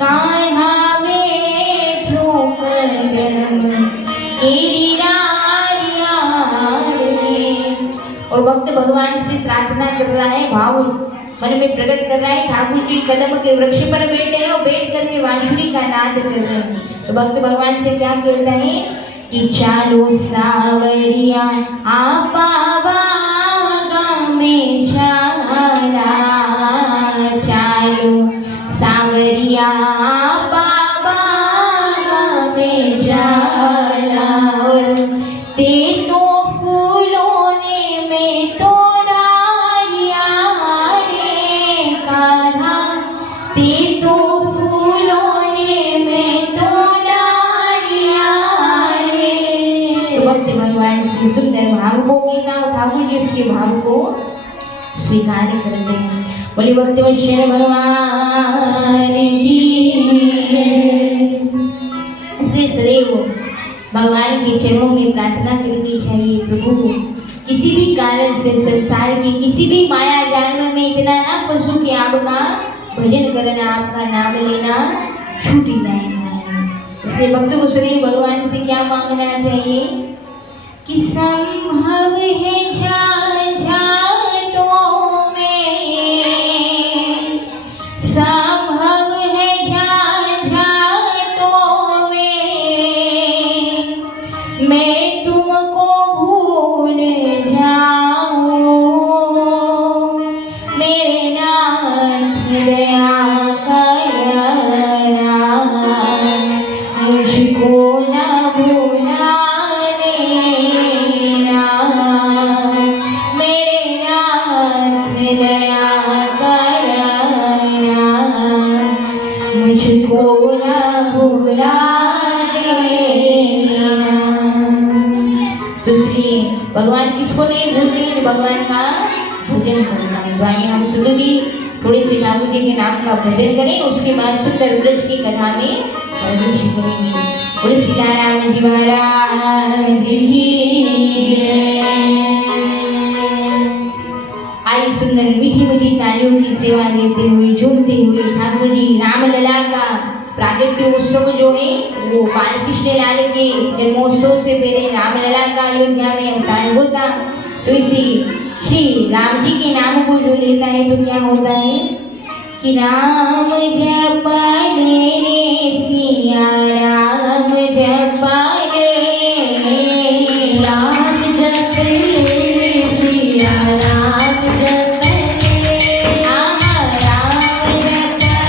कान्हा बैठो करम केरी डारिया रे। और भक्त भगवान से प्रार्थना कर रहा है, भाव मन में प्रकट कर रहा है। ठाकुर जी कदम के वृक्ष पर बैठे हैं और बैठ करके बांसुरी का नाद कर रहे हैं। तो भक्त भगवान से क्या कहता है कि चालो सावरिया आपा बागा में जाला, चालो सावरिया आपा बागा में जाला, ते तो फूलों ने में तो अंदर भाव को कीता और ठाकुर जी उसके भाव को स्वीकार करते हैं। बोले भक्त वत्सल भगवान की इसलिए सदैव भगवान के चरणों में प्रार्थना करनी चाहिए, प्रभु किसी भी कारण से संसार की किसी भी माया जाल में इतना ना फंसू कि आपका भजन करना, आपका नाम लेना छूट ही जाए। इसलिए भक्त को सदैव भगवान से क्या मांगना चाहिए कि संभव है झांझाटों में, संभव है झांझाटों में, मैं तुमको भूल जाऊं, मेरे नाथ दया करना, मुझको न भूला देना, मेरे नाथ दया करना, मुझको न भूला देना। दूसरी भगवान किसको नहीं भूलते, भगवान का भजन करना है। तो आइए हम सभी भी थोड़े से ठाकुर जी के नाम का भजन करें, उसके बाद सुंदर ब्रज की कथा में प्रवेश करेंगे। बोलो सीताराम जी महाराज की जय। आई सुंदर मीठी मीठी तालियों की सेवा लेते हुए झूमते हुए ठाकुर जी रामलला का प्रागट्य उत्सव जो है वो बाल कृष्ण लाल के जन्मोत्सव से पहले रामलला का अयोध्या में अवतार होता। तो इसी श्री राम जी के नाम को जो लेता है तो क्या होता है कि राम जपले रे सिया राम जपले, राम जपले रे सिया राम जपले, राम जपले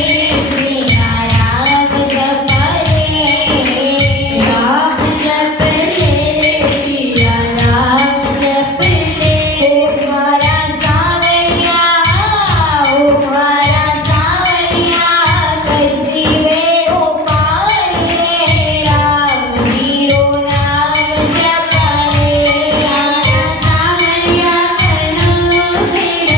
रे सिया राम जपले, राम जपले रे सिया राम जपले। ओ हमारा सावरिया, ओ हमारा सावरिया, कैसी बेड़ो पार रे, राम हीरो राम जपले, हमारा सावरिया करो बेड़ो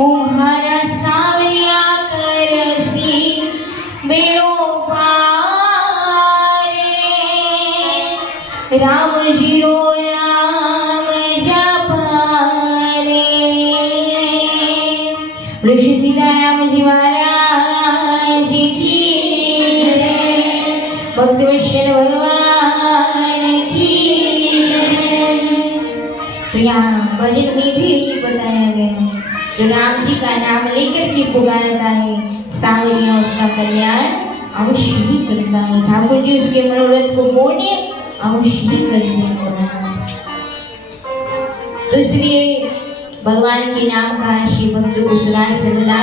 ओहारा सावरिया करसी बेड़ो पार रे राम जी रोया जपाले ऋषि सीताराम जी महाराज की भक्त वैष्णव भगवान की। तो यहाँ भजन में भी ये बताया गया है, जो राम जी का नाम लेकर के पुकारता है सांवरिया उसका कल्याण अवश्य ही करता है। ठाकुर जी उसके मनोरथ को पूर्ण अवश्य ही करते हैं। तो इसलिए भगवान के नाम का श्री भक्त को सदा सर्वदा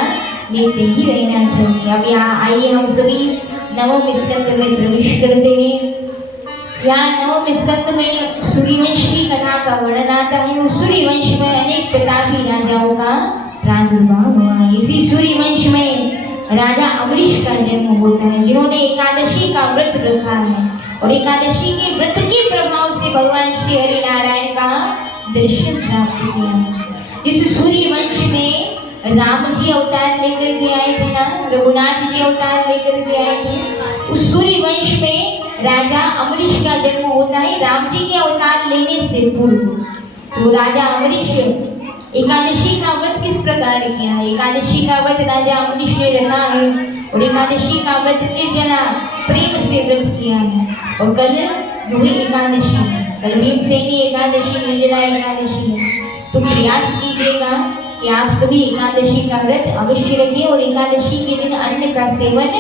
लेते ही रहना चाहिए। अब यहाँ आइए हम सभी नवम स्कंद में प्रवेश करते हैं। यहाँ नवम स्कंद में सूर्यवंश की कथा का वर्णन आता है। उस सूर्यवंश में अनेक प्रतापी राजाओं का प्रादुर्भाव हुआ है। इसी सूर्यवंश में राजा अमरीश का जन्म होता है, जिन्होंने एकादशी का व्रत रखा है और एकादशी के व्रत के प्रभाव से भगवान श्री हरि नारायण का दर्शन प्राप्त किया। इस सूर्यवंश में राम जी अवतार लेकर के आए थे ना, रघुनाथ जी अवतार लेकर के आए थे। उस सूर्यवंश में राजा अमरीश का जन्म होता है राम जी के अवतार लेने से पूर्व। तो राजा अमरीश एकादशी का व्रत किस प्रकार किया है? एकादशी का व्रत राजा अमरीश ने रखा है और एकादशी का व्रत निर्जला प्रेम से व्रत किया है। और कल दूरी एकादशी है, कल भीमसेनी एकादशी, निर्जला एकादशी है। तो प्रयास कीजिएगा कि आप सभी एकादशी का व्रत अवश्य रखिए और एकादशी के दिन अन्न का सेवन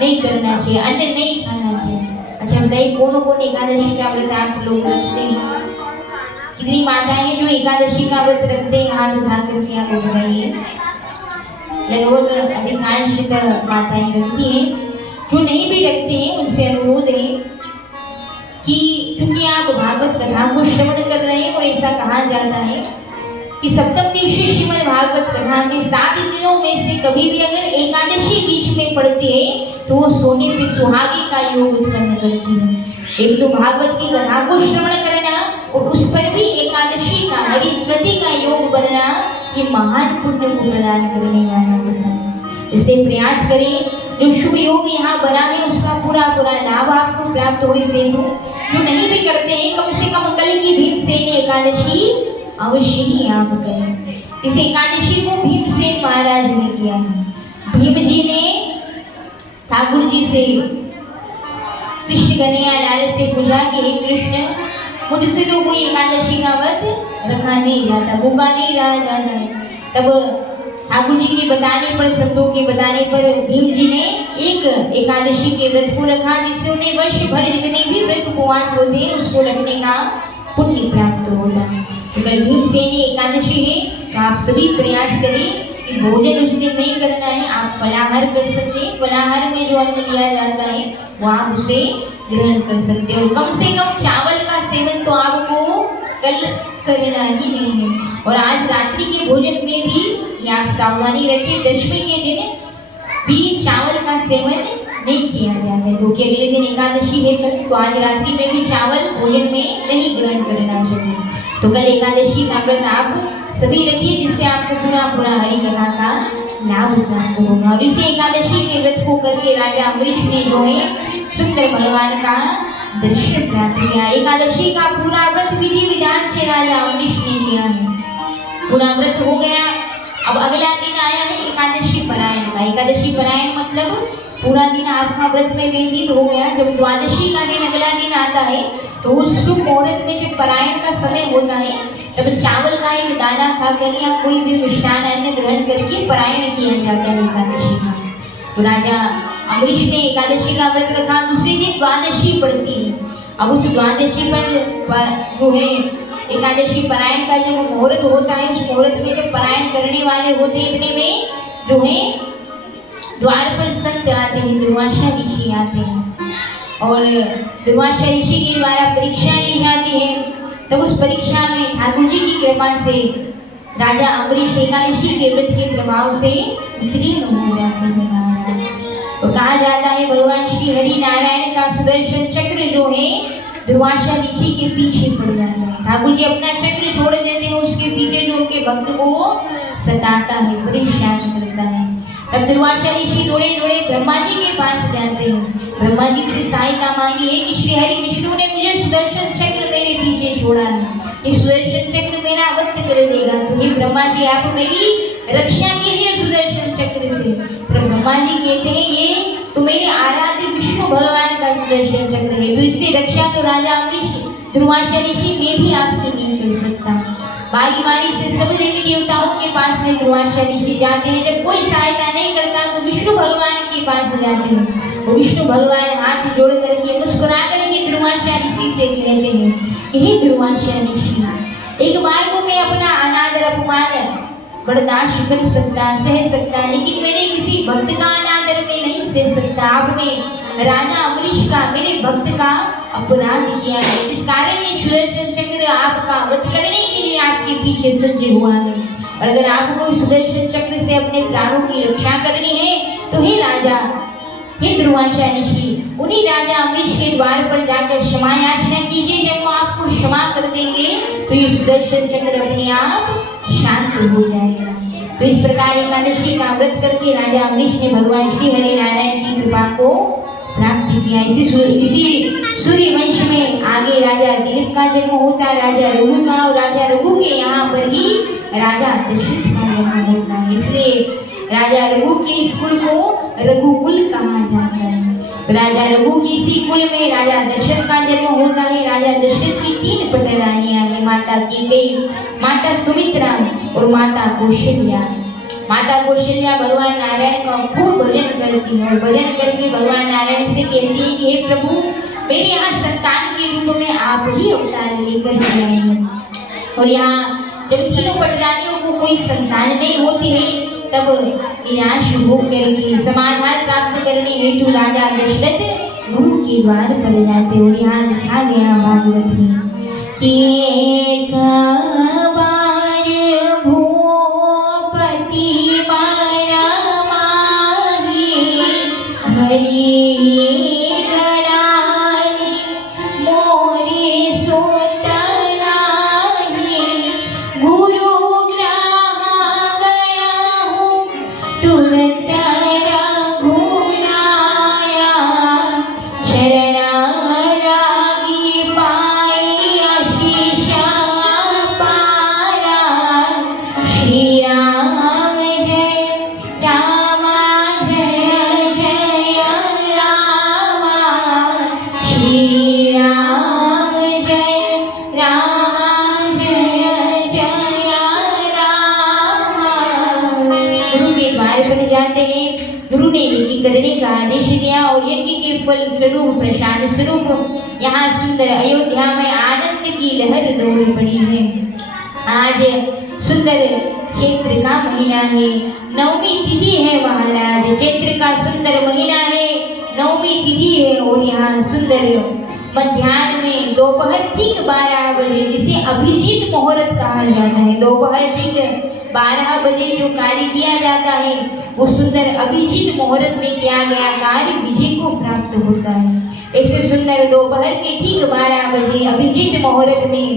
नहीं करना चाहिए, अन्न नहीं खाना चाहिए। अच्छा बताइए कौन कौन एकादशी का व्रत आप लोग रखते हैं? कितनी माताएं जो एकादशी का व्रत रखते हैं हाथ उठा करके आप बताइए। लगभग अधिकांश माताएं रखती हैं। जो नहीं भी रखते हैं उनसे अनुरोध है कि क्योंकि आप भागवत कथा को श्रवण कर रहे हैं और ऐसा कहा जाता है कि सप्तम दिवशी श्रीमद् भागवत कथा में 7 दिनों में से कभी भी अगर एकादशी बीच में पड़ती है तो वो सोने पे सुहागे का योग उत्पन्न करती है। एक तो भागवत की कथा को श्रवण करना और उस पर भी एकादशी का हरि स्मृति का योग बनना, ये महान पुण्य को प्रदान करने वाला होता है। इसलिए प्रयास करें जो शुभ योग यहाँ बना है उसका पूरा लाभ आपको प्राप्त हो। इसे जो नहीं भी करते हैं कम से कम कल की भीमसेनी एकादशी अवश्य ही आप करें। इस एकादशी को भीमसेन महाराज ने किया है। भीम जी ने ठाकुर जी से कृष्ण कन्हैया लाल से पूछा कि हे कृष्ण, मुझसे तो कोई एकादशी का व्रत रखा नहीं जाता, भूखा नहीं रहा जाता। तब ठाकुर जी के बताने पर, संतों के बताने पर भीम जी ने एक एकादशी के व्रत को रखा, जिससे उन्हें वर्ष भर जितने भी व्रत उपवास होते हैं उसको रखने का पुण्य प्राप्त होता है। तो कल भीमसेनी एकादशी है तो आप सभी प्रयास करें कि भोजन उस दिन नहीं करना है, आप फलाहार कर सकते हैं। फलाहार में जो अन्न लिया जाता है वो आप उसे ग्रहण कर सकते हो। कम से कम चावल का सेवन तो आपको कल करना ही नहीं है। और आज रात्रि के भोजन में भी आप सावधानी रखें, दशमी के दिन भी चावल का सेवन नहीं किया जाता है, क्योंकि अगले दिन एकादशी है कल, तो आज रात्रि में भी चावल भोजन में नहीं ग्रहण करना चाहिए। तो कल एकादशी का व्रत आप सभी रखिए, जिससे आपको पूरा हरि कथा का लाभ प्राप्त होगा। और इसी एकादशी के व्रत को करके राजा अमरीश ने जो है शुक्र भगवान का दर्शन प्राप्त किया। एकादशी का पूरा व्रत विधि विधान से राजा अमरीश ने किया है। पूरा व्रत हो गया। अब अगला दिन आया है एकादशी परायण का। एकादशी परायण मतलब पूरा दिन आपका व्रत में व्यतीत हो गया। जब द्वादशी का दिन अगला दिन आता है तो उस शुभ मुहूर्त में जब परायण का समय होता है तब चावल का एक दाना खाकर या कोई भी मिष्ठान अन्न ग्रहण करके परायण किया जाता है एकादशी का। तो राजा अमरीश ने एकादशी का व्रत रखा। दूसरे दिन द्वादशी पड़ती है। अब उस द्वादशी पर जो है एकादशी परायण का जो मुहूर्त होता है, उस मुहूर्त में जब परायण करने वाले होते हैं इतने में जो है द्वार पर संत आते हैं, दुर्वासा ऋषि आते हैं और दुर्वासा ऋषि के द्वारा परीक्षा ली जाती है। तब उस परीक्षा में ठाकुर जी की कृपा से राजा अमरीश एकादशी के व्रत के प्रभाव से उत्तीर्ण हो जाते हैं। तो कहा जाता है भगवान श्री हरि नारायण का सुदर्शन चक्र जो है दुर्वासा ऋषि के पीछे पड़ जाता है। ठाकुर जी अपना चक्र छोड़ देते हैं, उसके पीछे जो उनके भक्त को सताता है, परेशान करता है। तब दुर्वासा ऋषि दौड़े दौड़े ब्रह्मा जी के पास जाते हैं। ब्रह्मा जी से सहायता मांगी है कि श्री हरि विष्णु ने मुझे सुदर्शन चक्र मेरे पीछे छोड़ा है, ये सुदर्शन चक्र मेरा वध कर देगा, तो हे ब्रह्मा जी आप मेरी रक्षा कीजिए सुदर्शन चक्र से। तो ब्रह्मा जी कहते हैं ये तो मेरे आराध्य विष्णु भगवान का सुदर्शन चक्र है, तो इससे रक्षा तो राजा अम्बरीश दुर्वासा ऋषि में भी आपकी नहीं कर सकता। बारी बारी से सब देवी देवताओं के पास में दुर्वासा ऋषि जाते हैं, जब कोई सहायता नहीं करता तो विष्णु भगवान के पास जाते हैं। वो विष्णु भगवान हाथ जोड़ करके मुस्कुरा करके दुर्वासा ऋषि से कहते हैं कि हे दुर्वासा ऋषि, एक बार को मैं अपना अनादर अपमान बर्दाश्त कर सकता, सह सकता, लेकिन मेरे किसी भक्त का अनादर में नहीं सह सकता। आपने राजा अम्बरीश का मेरे भक्त का अपराध किया है, इस कारण ये सुदर्शन चक्र आपका वध करने के लिए आपके पीछे सज्ज हुआ है। और अगर आपको सुदर्शन चक्र से अपने प्राणों की रक्षा करनी है तो हे राजा, हे दुर्वासा ऋषि, उन्हीं राजा अम्बरीश के द्वार पर जाकर क्षमा याचना कीजिए। जब वो आपको क्षमा कर देंगे तो ये सुदर्शन चक्र अपने आप शांत हो जाएगा। तो इस प्रकार एकादशी का व्रत करके राजा अम्बरीश ने भगवान श्री हरि नारायण की कृपा को प्राप्त किया। इसी सूर्य वंश में आगे राजा दिलीप का जन्म होता है, राजा रघु का, और राजा रघु के यहाँ पर ही राजा दशरथ का जन्म होता है। इसलिए राजा रघु के इस कुल को रघुकुल कहा जाता है। राजा रघु की इसी कुल में राजा दशरथ का जन्म होता है। राजा दशरथ की 3 पटरानियां हैं, माता कैकेयी, माता सुमित्रा और माता कौशल्या। माता कौशल्या भगवान नारायण का खूब भजन करती है और भजन करके भगवान नारायण से कहती है कि हे प्रभु, मेरे यहाँ संतान के रूप में आप ही अवतार लेकर आएंगे। और यहाँ जब तीनों पटरानियों को कोई संतान नहीं होती है तब निराश होकर के समाधान प्राप्त करने हेतु राजा दशरथ गुरु के द्वार पर जाते। और यहाँ लिखा गया भागवत में कि भूपति मारा माही हरि गणानी मोरे सोतराही गुरु ग्रहा गया हूँ तुरंत रघुनाया शरणा रागी पाई आशीषा पारा श्री राम जय रामा जय जय रामा श्री राम जय रामा जय जय रामा। गुरु के द्वार पर जाते हैं। गुरु ने यज्ञ करने का आदेश दिया और यज्ञ के फल स्वरूप प्रसाद स्वरूप यहाँ सुंदर अयोध्या में आनंद की लहर दौड़ पड़ी है। आज सुंदर चैत्र का महीना है, नवमी तिथि है महाराज, चैत्र का सुंदर महीना है, नवमी तिथि है। और यहाँ सुंदर मध्याह्न में दोपहर ठीक 12 बजे, जिसे अभिजीत मुहूर्त कहा जाता है, दोपहर ठीक 12 बजे जो कार्य किया जाता है वो सुंदर अभिजीत मुहूर्त में किया गया कार्य विजय को प्राप्त होता है। ऐसे सुंदर दोपहर के ठीक 12 बजे अभिजीत मुहूर्त में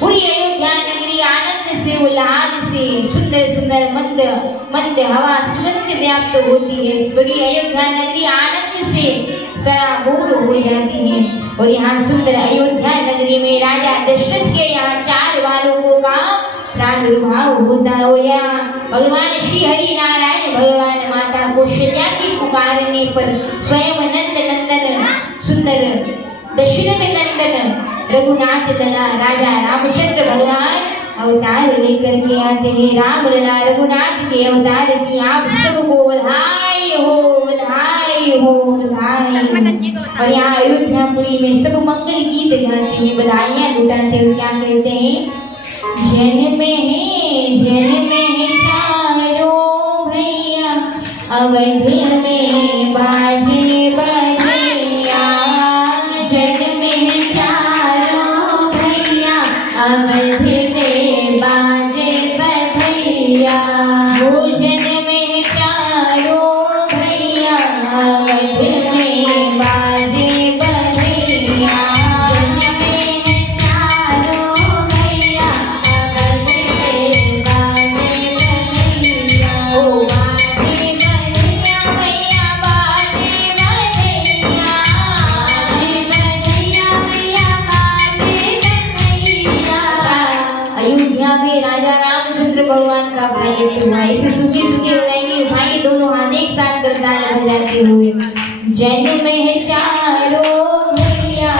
पूरी अयोध्या नगरी आनंद से उल्लास से सुंदर सुंदर मंद मंद हवा सुगंध व्याप्त होती है। पूरी अयोध्या नगरी आनंद से सराबोर हो जाती है। और यहाँ सुंदर अयोध्या नगरी में राजा दशरथ के यहाँ 4 बालकों का प्रादुर्भाव होता है। और यहाँ भगवान श्री हरि नारायण भगवान माता कौशल्या की पुकारने पर स्वयं नंद नंदन सुंदर दशरथ नंदन रघुनाथ लला राजा रामचंद्र भगवान अवतार लेकर के आते हैं। राम लला रघुनाथ के अवतार की आप सबको बधाई हो, बधाई हो, बधाई हो। और यहाँ अयोध्यापुरी में सब मंगल गीत गाते हैं, बधाइयाँ लुटाते हुए क्या कहते हैं, जन में चारों भैया अवध में बाजे बजैया, जन में चारों भैया अवध में बाजे बजैया, भोजन में चारों भैया अवध में बाजे बजैया, जन में चारों भैया अवध में बाजे बजैया। बाजे बधैया मैया बाजे बधैया अयोध्या में राजा रामचंद्र भगवान का भाई हुआ। इसे सूखे सूखे बनाएंगे भाई दोनों हाथ एक साथ करताल बजाते हुए। जन में है चारों भैया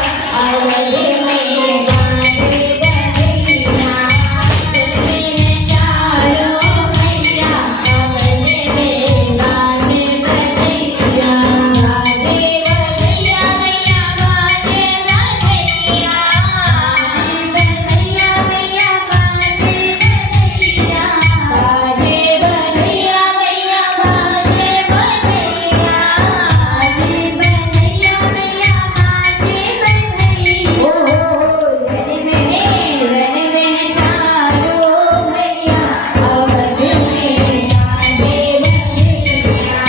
अवध में बाजे बधैया जन में है चारों भैया अवध में बाजे बधैया बाजे बधैया मैया बाजे बधैया बधैया मैया बाजे बधैया बाजे बधैया मैया बाजे बधैया बाजे बधैया मैया बाजे बधैया ओ रन में चारों भैया अवध में बाजे बधैया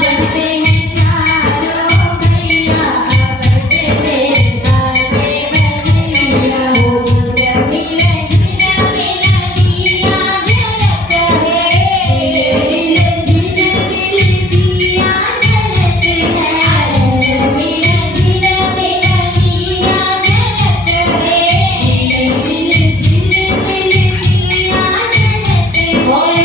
जन में चारों भैया अवध में बाजे बधैया हो मिलन मेरा दिया जलत है मिलन दिया जलत है मिलन मेरा दिया जलत है मिलन दिया जलत है बोले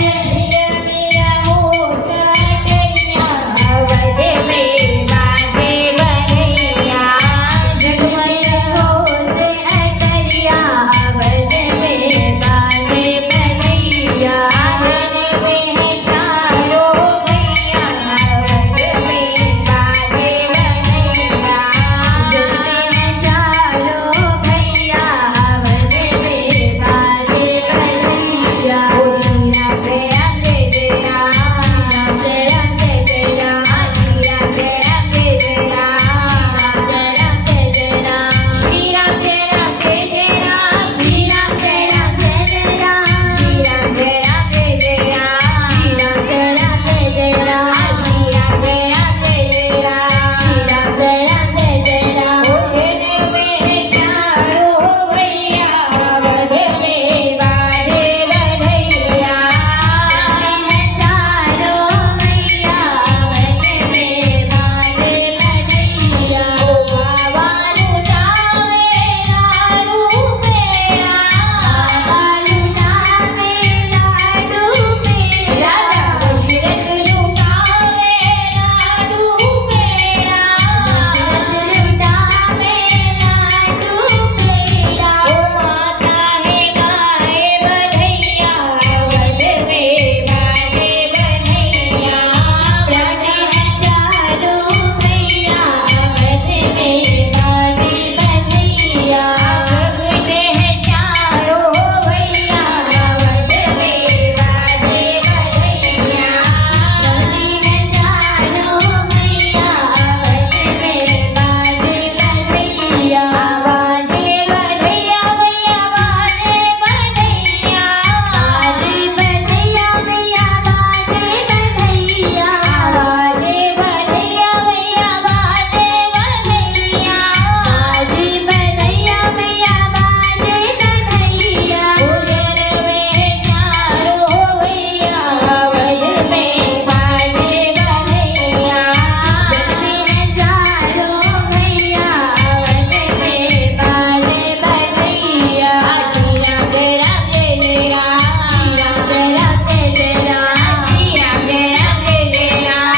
मेरा होठ अटरिया अवध में बाजे बधैया जगमग होठ अटरिया अवध में बाजे बधैया जन में है चारों भैया अवध में बाजे बधैया जन में है चारों भैया अवध में बाजे बधैया ओ राम राम जय जय राम जय राम जय जय राम श्री राम जय राम जय जय राम जय राम जय जय राम श्री राम जय राम जय जय राम श्री राम जय राम जय जय राम श्री राम जय राम जय जय राम श्री राम जय राम जय जय राम श्री राम जय राम जय जय राम श्री राम जय राम जय जय राम ओ जन में है चारों भैया अवध में बाजे बधैया जन में है चारों भैया अवध में बाजे बधैया ओ बाबा लुटावे लाडू मेरा बाबा लुटावे लाडू मेरा राजा दशरथ लुटावे लाडू मेरा दशरथ लुटावे लाडू मेरा ओ माता है गाए बधैया अवध में बाजे बधैया प्रजा है चारों भैया अवध में बाजे बधैया अवध में है चारों भैया अवध में बाजे बधैया प्रजा है चारों भैया अवध में बाजे बधैया बाजे बधैया भैया बाजे बधैया बाजे बधैया भैया बाजे बधैया बाजे बधैया भैया बाजे बधैया बाजे बधैया भैया बाजे बधैया ओ जन में है चारों भैया अवध में बाजे बधैया जन में है चारों भैया अवध में बाजे बधैया श्री राम जय राम जय जय राम श्री राम जय राम जय जय राम श्री राम जय राम जय जय राम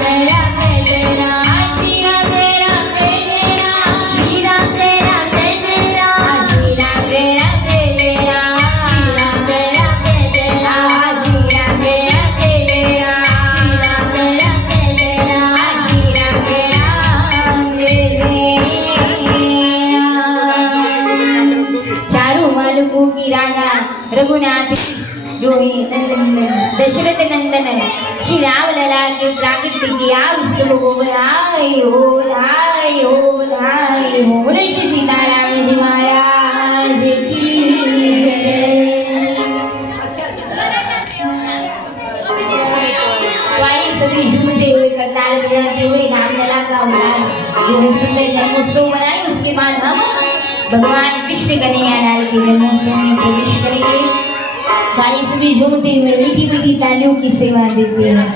जय राम जय जय राम श्री राम जय राम जय जय राम श्री राम जय राम जय जय राम श्री राम जय राम जय जय राम श्री राम जय राम जय जय राम श्री राम जय राम जय जय राम श्री राम जय राम जय जय राम श्री राम जय राम जय जय चारों मालकों की राजा रघुनाथ जो है दशरथ नंदन श्री राम लला के प्राकट्य किया उसके लोगों में आए हो आए हो आए हो बोले श्री सीताराम जी महाराज की जय। तो आइए सभी झूमते हुए करताल बजाते हुए राम लला का जो सुंदर जन्मोत्सव बनाए उसके बाद हम भगवान कृष्ण कन्हैया लाल के जन्मोत्सव में प्रवेश करेंगे। भाई सभी झूमते हुए मीठी मीठी तालियों की सेवा देते हैं।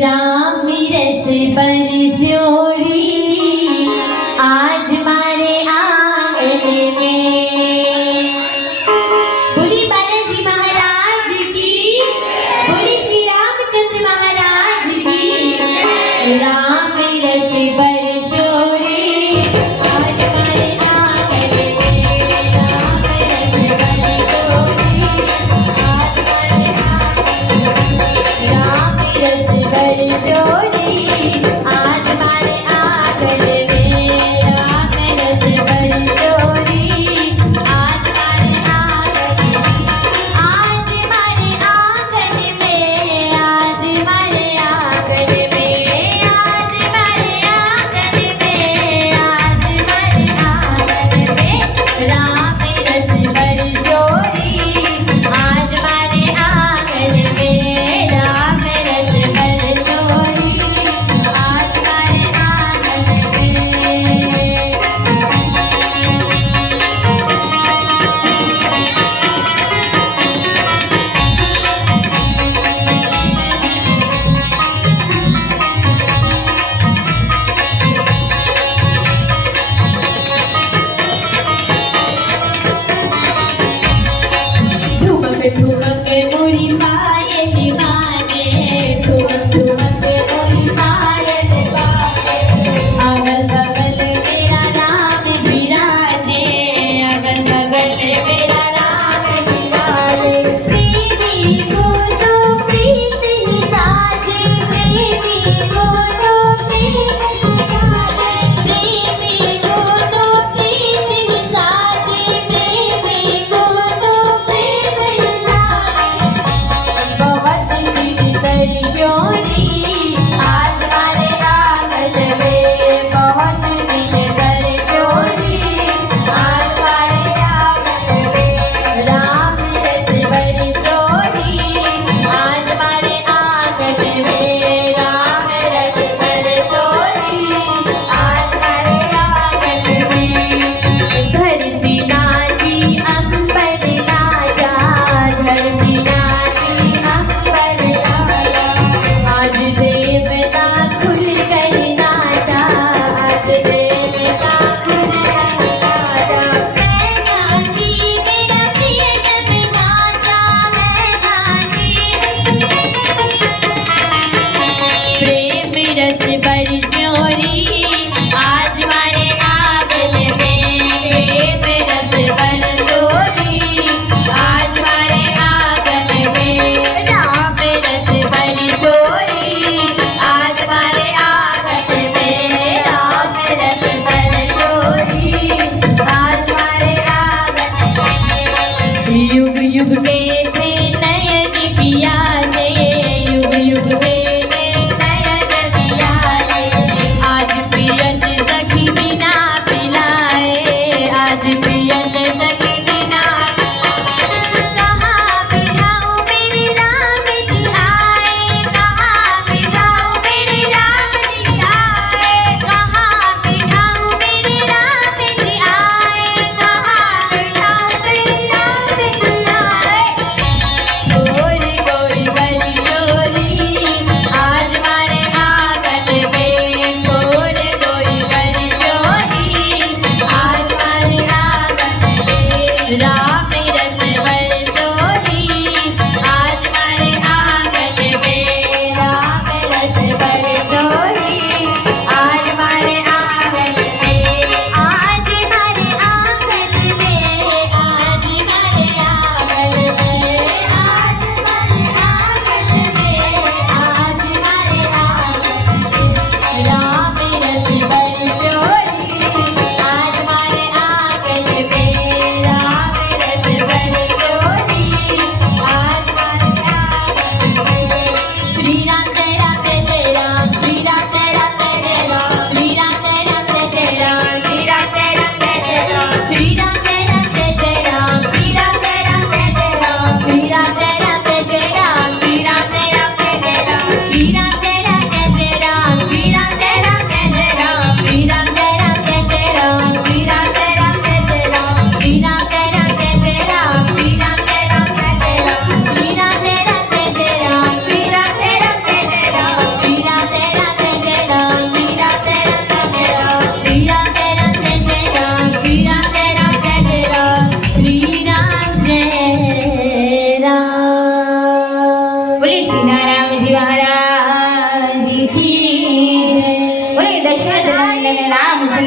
राम रस बरस्योरी आज मारे आंगन में। बोली बालाजी महाराज की, बोली श्री रामचंद्र महाराज की। राम रस बरस्योरी आज मारे आंगन में। राम रस बरस्योरी आज मारे आंगन में। राम रस बरस्योरी आज मारे आंगन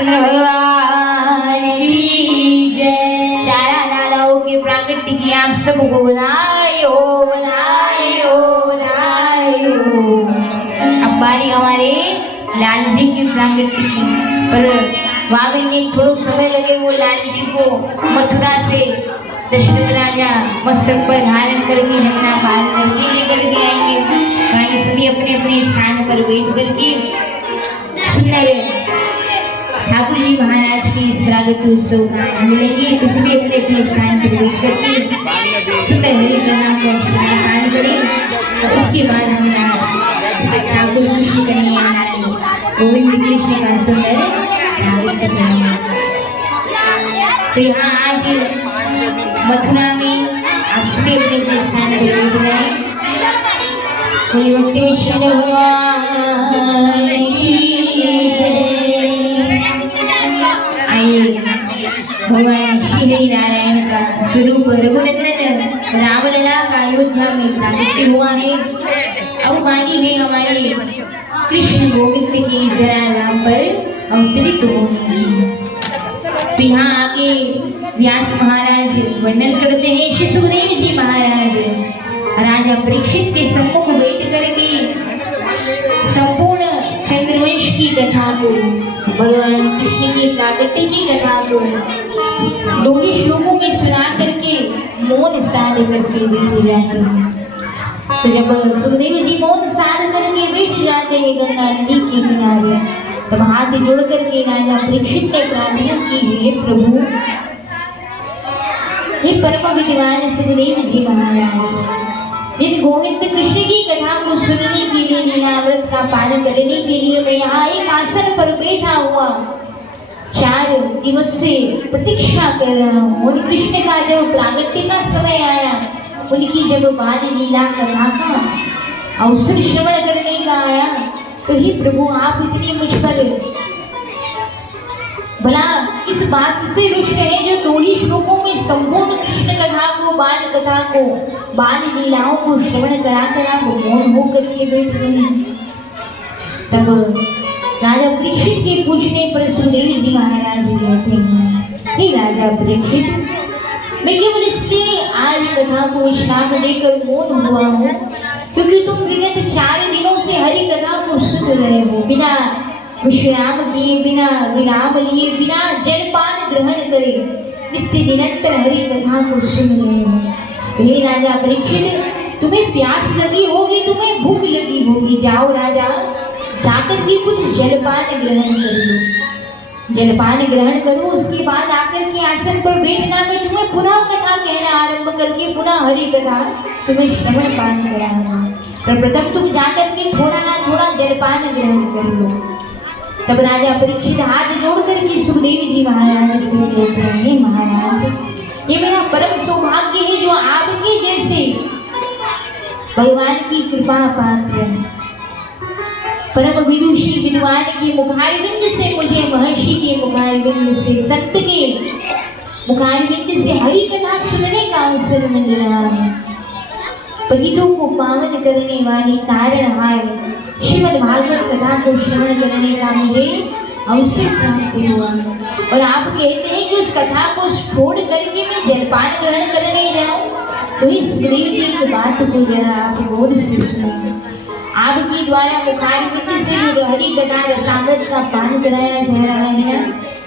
रामचंद्र भगवान की जय। चारा लालाओं के प्राकट्य की आप सबको बधाई हो, बधाई हो, बधाई हो। अब बारी हमारे लाल जी की प्राकट्य की, पर वावे में थोड़ा समय लगे वो लाल जी को मथुरा से दशरथ राजा मस्तक पर धारण करके रखना पार करके लेकर के आएंगे। वहीं सभी अपने अपने स्थान पर बैठ करके सुंदर ठाकुर जी महाराज के इस प्रागट्य उत्सव का आनंद लेंगे। तो सभी अपने अपने स्थान पर बैठ करके सुंदर हरि का नाम को स्मरण करें। और उसके बाद हमारा ठाकुर कृष्ण कन्हैया गोविंद कृष्ण का सुंदर तो यहाँ आज मथुरा में आप सभी अपने स्थान पर बैठ गए। कोई भक्ति विष्णु भगवान की जय। आइए भगवान श्री नारायण का स्वरूप रघुनंदन रामलला का अयोध्या में प्राकट्य हुआ है। अब बाकी है हमारे कृष्ण गोविंद की जरा नाम पर अवतरित होंगी। तो यहाँ आगे व्यास महाराज वर्णन करते हैं। श्री सुखदेव जी महाराज राजा परीक्षित के सम्मुख बैठ करके संपूर्ण चंद्रवंश की कथा को, भगवान कृष्ण की प्राकट्य की कथा को दो ही श्लोकों में सुना करके मौन साध करके बैठ जाते हैं। तो जब सुखदेव जी मौन साध करके बैठ जाते हैं गंगा नदी के किनारे, तब हाथ जोड़ करके राजा परीक्षित ने प्रार्थना की, हे प्रभु, हे परम विद्वान सुखदेव जी महाराज, जिन गोविंद कृष्ण की कथा को सुनने के लिए लीलाव्रत का पालन करने के लिए मैं यहाँ एक आसन पर बैठा हुआ 4 दिवस से प्रतीक्षा कर रहा हूँ। और कृष्ण का जब प्रागट्य का समय आया, उनकी जब बाल लीला कथा का अवसर श्रवण करने का आया, तो ही प्रभु आप इतने मुझ पर भला इस बात से रुष्ट हैं जो 2 ही श्लोकों में संपूर्ण कृष्ण कथा को, बाल कथा को, बाल लीलाओं को श्रवण कराकर आप मौन होकर के बैठ गए। तब राजा परीक्षित के पूछने पर सुखदेव जी महाराज कहते हैं, हे राजा परीक्षित, मैं केवल इसलिए आज कथा को विश्राम देकर मौन हुआ हूँ क्योंकि तुम विगत 4 दिनों से हरि कथा को सुन रहे हो, बिना विश्राम किए, बिना विराम लिए, बिना जलपान ग्रहण करे नित्य निरंतर हरि कथा को सुन रहे हो। हे राजा परीक्षित, तुम्हें प्यास लगी होगी, तुम्हें भूख लगी होगी, जाओ राजा जाकर के कुछ जलपान ग्रहण कर लो, जलपान ग्रहण करो, उसके बाद आकर के आसन पर बैठना। मैं तुम्हें पुनः कथा कहना आरंभ करके पुनः हरि कथा तुम्हें श्रवण पान कराऊंगा, पर प्रथम तुम जाकर के थोड़ा जलपान ग्रहण कर लो। तब राजा परीक्षित हाथ जोड़ करके सुखदेव जी महाराज से कहते हैं, महाराज, ये मेरा परम सौभाग्य है जो आपके जैसे भगवान की कृपा पात्र परम विदुषी विद्वान के मुखारविंद से, मुझे महर्षि के मुखारविंद से, संत के मुखारविंद से हरि कथा सुनने का अवसर मिल रहा है। पतितों को पावन करने वाली तारणहार श्रीमद् भागवत कथा को श्रवण करने का मुझे अवसर प्राप्त हुआ। और आप कहते हैं कि उस कथा को छोड़ करके मैं जलपान ग्रहण करने जाऊं, तो इस सुखदेव जी की बात को जरा आप गौर से सुनिए। आपके द्वारा मुखारविंद से जो हरि कथा रसामृत का पान कराया जा रहा है,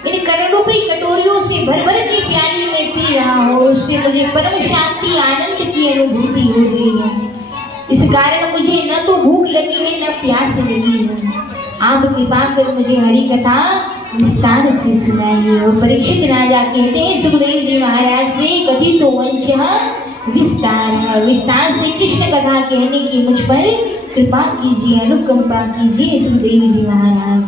इन करोड़ों कटोरियों से भर भर की प्याली में पी रहा हो, उससे मुझे परम शांति आनंद की अनुभूति हो रही है। इस कारण मुझे न तो भूख लगी है न प्यास लगी है। आप कृपा कर मुझे हरि कथा विस्तार से सुनाइए। और परीक्षित राजा कहते हैं सुखदेव जी महाराज से, कथी तो वंश विस्तार से कृष्ण कथा कहने की मुझ पर कृपा कीजिए, अनुकंपा कीजिए सुखदेव जी महाराज।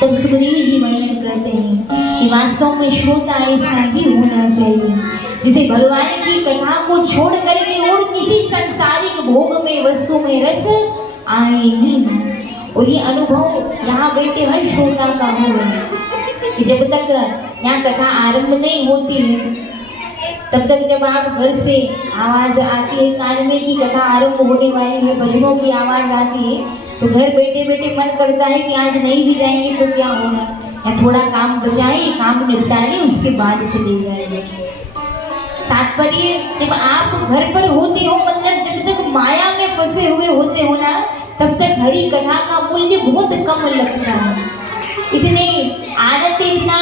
तब सुखदेव जी वर्णन करते हैं कि वास्तव में श्रोता ऐसा ही होना चाहिए जिसे भगवान की कथा को छोड़ करके और किसी सांसारिक भोग में, वस्तु में रस आए ही नहीं। और ये अनुभव यहाँ बैठे हर श्रोता का होगा कि जब तक यहाँ कथा आरंभ नहीं होती है, तब तक जब आप घर से आवाज़ आती है कान में कि कथा आरंभ होने वाली है, भजनों की आवाज़ आती है, तो घर बैठे बैठे मन करता है कि आज नहीं भी जाएंगे तो क्या होगा, या थोड़ा काम बचाए, काम निपटा ले, उसके बाद चले जाएंगे। तात्पर्य जब आप घर पर होते हो, मतलब जब तक माया में फंसे हुए होते हो ना, तब तक हरि कथा का मूल्य बहुत कम लगता है। इतने आनंद, इतना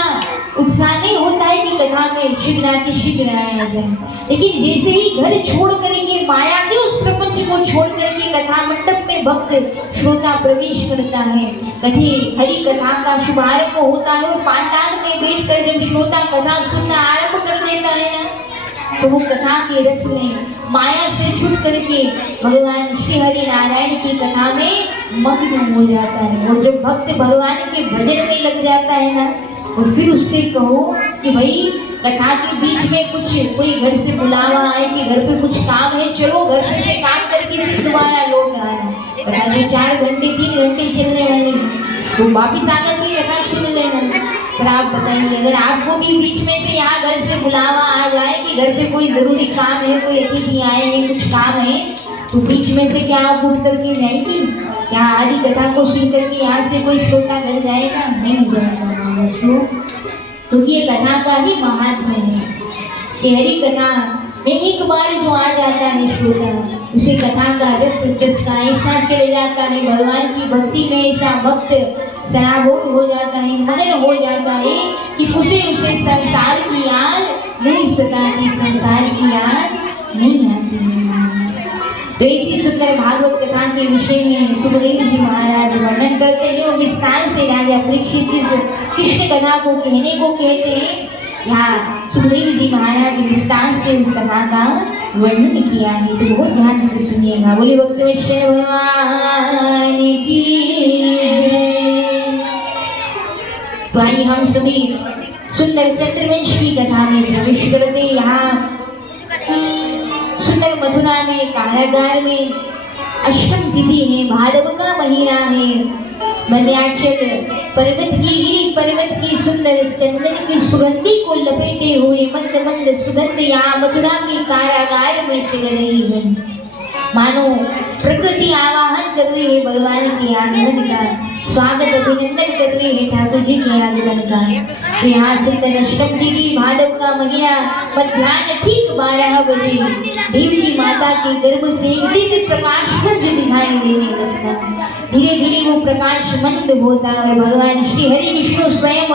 उत्साह नहीं होता है कि कथा में शीघ्र आया जाए। लेकिन जैसे ही घर छोड़ करके, माया के उस प्रपंच को छोड़ करके कथा मंडप में भक्त श्रोता प्रवेश करता है, कभी हरि कथा का शुभारंभ होता है और पांडाल में बैठकर जब श्रोता कथा सुनना आरंभ कर देता है ना, तो वो कथा के रस में माया से छूट करके भगवान श्री हरि नारायण की कथा में मग्न हो जाता है। और जब भक्त भगवान के भजन में लग जाता है ना, और फिर उससे कहो कि भाई कथा के बीच में कुछ कोई घर से बुलावा आए कि घर पे कुछ काम है, चलो घर पे से काम करके फिर दोबारा लौट आना। कथा जो 4 घंटे 3 घंटे चलने वाली, तो वापिस आकर के कथा सुन लेना। पर आप बताइए, अगर आपको भी बीच में से यहाँ घर से बुलावा आ जाए कि घर से कोई जरूरी काम है, कोई अतिथि आए हैं, कुछ काम है, तो बीच में से क्या आप उठ करके जाएंगे? क्या आदि कथा को सुन करके यहाँ से कोई श्रोता घर जाएगा? नहीं जाएगा। तो ये कथा का ही महात्म्य है कि हरि कथा में एक बार जो आ जाता है श्रोता, उसे कथा का रस चस्का ऐसा चले जाता है, भगवान की भक्ति में ऐसा भक्त सराबोर हो जाता है, मगन हो जाता है कि उसे संसार की याद नहीं सताती, संसार की याद नहीं आती है। तो इसी सुंदर भागवत कथा के विषय में सुखदेव जी महाराज वर्णन करते हैं और विस्तार से राजा परीक्षित इस कृष्ण कथा को कहने को कहते हैं। यहाँ सुखदेव जी महाराज विस्तार से उस कथा का वर्णन किया है, तो बहुत ध्यान से सुनिएगा। बोले भक्त भगवान की जय। तो आइए हम सभी सुंदर चंद्रवंश की कथा में प्रवेश करते। यहाँ सुंदर मथुरा में कारागार में अष्टम तिथि है, भादव का महीना है, मध्याचल पर्वत की गिरी पर्वत की सुंदर चंदन की सुगंधी को लपेटे हुए मंद मंद सुगंध यहाँ मथुरा के कारागार में चल रही है। मानो प्रकृति आवाहन कर रही है भगवान के आगमन का, स्वागत अभिनंदन कर रही है ठाकुर जी के आगमन का। तो यहाँ सुंदर अष्टम तिथि भादव का महीना, मध्याह्न ठीक 12 बजे देव की माता के गर्भ से दिव्य प्रकाश पुंज दिखाई देने लगता। धीरे धीरे वो प्रकाश मंद होता और भगवान श्री हरि विष्णु स्वयं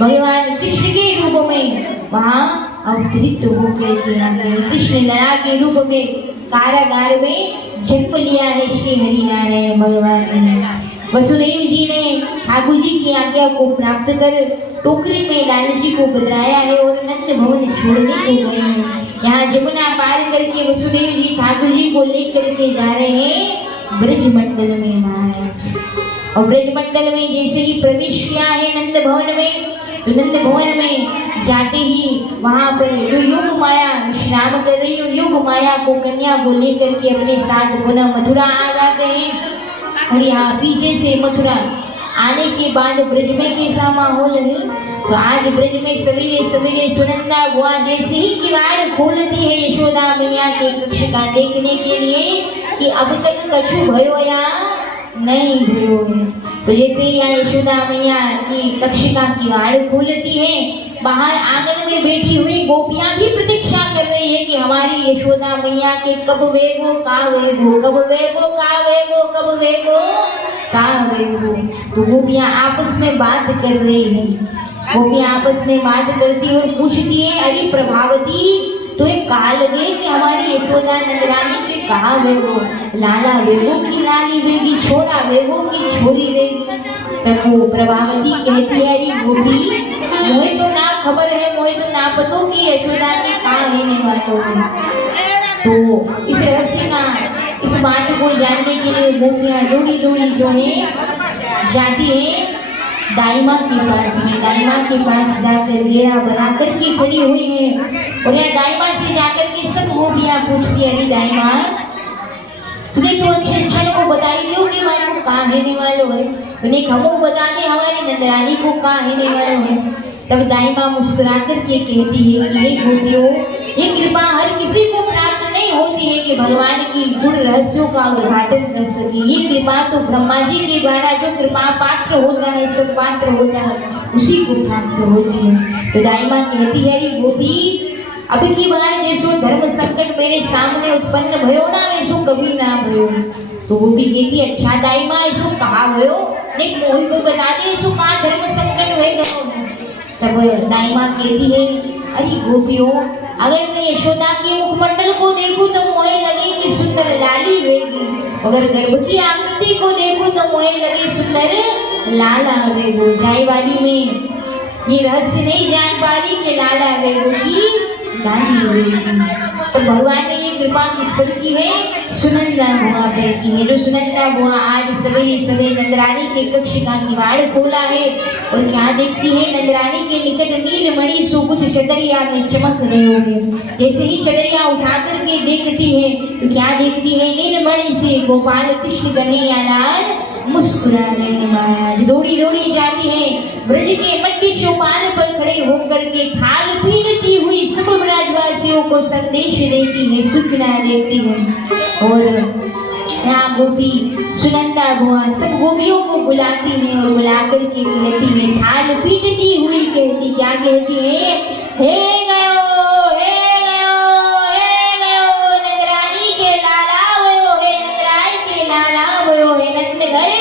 भगवान कृष्ण के रूप में वहाँ अवतरित होकर कृष्ण लला के रूप में कारागार में जन्म लिया है श्री हरि नारायण भगवान ने। वसुदेव जी ने ठाकुर जी की आज्ञा को प्राप्त कर टोकरी में लाल जी को बदलाया है और नंद भवन छोड़ने को गए हैं। यहाँ जमुना पार करके वसुदेव जी ठाकुर जी को लेकर के जा रहे हैं ब्रजमंडल में महाराज। और ब्रजमंडल में जैसे ही प्रवेश किया है नंद भवन में, तो नंद भवन में जाते ही वहाँ पर जो योग माया विश्राम कर रही है, योग माया को कन्या को लेकर के अपने साथ पुनः मथुरा आ जाते हैं। और यहाँ पीछे से मथुरा आने के बाद ब्रज में कैसा माहौल है। तो आज ब्रज में सवेरे सवेरे सुनंदा बुआ जैसे ही किवाड़ खोलती है यशोदा मैया के कक्ष का देखने के लिए कि अब तक कछु भयो या नहीं भयो है। तो जैसे ही यहाँ यशोदा मैया की कक्ष का किवाड़ खोलती है, बाहर आंगन में बैठी हुई गोपियां भी प्रतीक्षा कर रही है कि हमारी यशोदा मैया के कब वेगो का वेगो, कब वेगो का वेगो, कब वेगो का वेगो। तो गोपियां आपस में बात कर रही है, गोपियां आपस में बात करती और पूछती है, अरे प्रभावती तो एक कहा लगे कि हमारी यशोदा नंदरानी के कहा वेगो, लाला वेगो की लाली वेगी, छोरा वेगो की छोरी वेगी। तब वो प्रभावती कहती है, अरे गोपी मोहे तो ना खबर है, मोहे तो ना पतो कि यशोदा ने कहा रहने वालों है। तो इस रहस्य का, इस बात को जानने के लिए गोपियां दौड़ी दौड़ी जो है जाती है दाई माँ के पास में। दाई माँ के पास जाकर घेरा बना करके खड़ी हुई है और यहाँ दाई माँ से जाकर के सब गोपियां पूछती है, अरे दाई माँ तुमने तो अच्छे क्षण को बताई दो कि हमारे को कहाँ रहने वालों है, उन्हें हमको बता दे हमारी नंदरानी को कहाँ रहने वालों है। तब दाई माँ मुस्कुरा करके कहती है कि ये गोपियों, ये कृपा हर किसी को प्राप्त नहीं नहीं होती है कि भगवान की गुण रहस्यों का उद्घाटन कर सके। ये कृपा तो ब्रह्मा जी के द्वारा जो कृपा पात्र होता है, सब पात्र होता है, उसी को प्राप्त होती है। तो दाई माँ कहती है री गोपी अब की बार जैसो धर्म संकट मेरे सामने उत्पन्न भयो ना वैसो कभी ना भयो। तो गोपी कहती अच्छा दाई माँ ऐसो कहा भयो, देख मोही को बता दे ऐसो कहा धर्म संकट हुए गयो। तब दाई माँ कहती है अरे गोपियों अगर मैं यशोदा के मुखमंडल को देखूं तो मोहे लगे कि सुंदर लाली वेगी, अगर गर्भ की आकृति को देखूं तो मोहे लगे सुंदर लाला वेगो। जाई वाली में ये रहस्य नहीं जान पा रही कि लाला वेगो की लाली वेगी। तो भगवान ने ये कृपा किस पर की है, सुनंदा बुआ पे की है। जो सुनंदा बुआ आज सवेरे सवेरे नंदरानी के कक्ष का किवाड़ खोला है और क्या देखती है, नंदरानी के निकट नीलमणि सो कुछ चदरिया में चमक रहे होंगे। जैसे ही चदरिया उठा करके देखती है तो क्या देखती है, नीलमणि से गोपाल कृष्ण कन्हैया लाल मुस्कुरा रहे महाराज। दौड़ी दौड़ी जाती है, ब्रज के मध्य चौपाल पर खड़े होकर के थाल पीटती हुई सब ब्रजवासियों को संदेश देती है, सूचना देती है। और यहाँ गोपी सुनंदा बुआ सब गोपियों को बुलाती है और बुलाकर के कहती है, थाल पीटती हुई कहती, क्या कहती है, हे गयो हे गयो हे गयो नंदरानी के लाला भयो, हे नंदराय के लाला भयो, हे नंदगढ़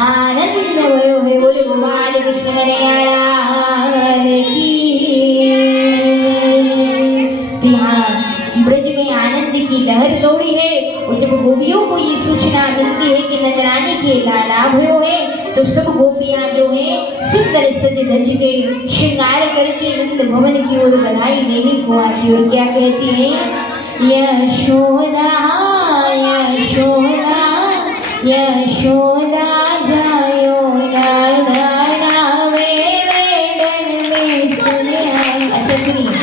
आनंद भयो, हे बोले भगवान कृष्ण कन्हैया लाल की। यहाँ ब्रज में आनंद की लहर दौड़ी है और जब गोपियों को ये सूचना मिलती है कि नंदरानी के लाला भयो है तो सब गोपियां जो है सुंदर सज धज के श्रृंगार करके नंद भवन की ओर बधाई देने को आती और क्या कहती है, यशोदा यशोदा यशोदा जायो अच्छा सुनिए,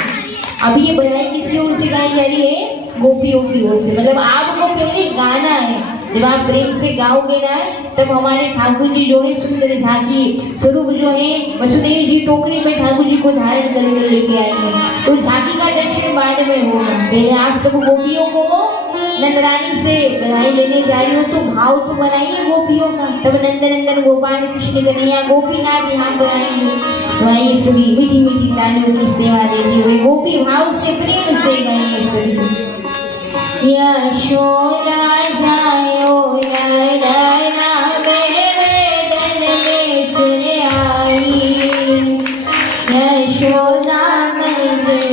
अभी ये बधाई किसकी ओर से गाई जा रही है, गोपियों की ओर से। मतलब आपको पहले गाना है, जब आप प्रेम से गाओगे ना तब हमारे ठाकुर जी जो है सुंदर झांकी स्वरूप जो है वसुदेव जी टोकरी में ठाकुर जी को धारण करके लेके आएंगे, तो झांकी का दर्शन बाद में होगा। पहले आप सब गोपियों को नंदरानी से बधाई लेने जा रही हो तो भाव तो बनाइए गोपियों का, तब नंदन नंदन गोपाल कृष्ण कन्हैया गोपीनाथ यहाँ बनाएंगे। तो आइए सभी मीठी मीठी तालियों की सेवा देते हुए गोपी भाव से प्रेम से गाएंगे सभी। यशोदा जायो ललना वेदन में सुन आई, यशोदा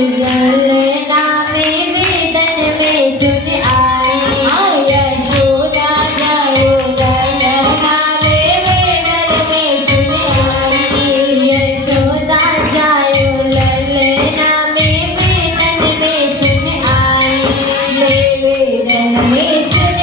ललना में वेदन में सुन आई, यशोदा जायो ललना वेदन में सुन आई, यशोदा जायो ललना में वेदन में सुन आई, वेदन में सुन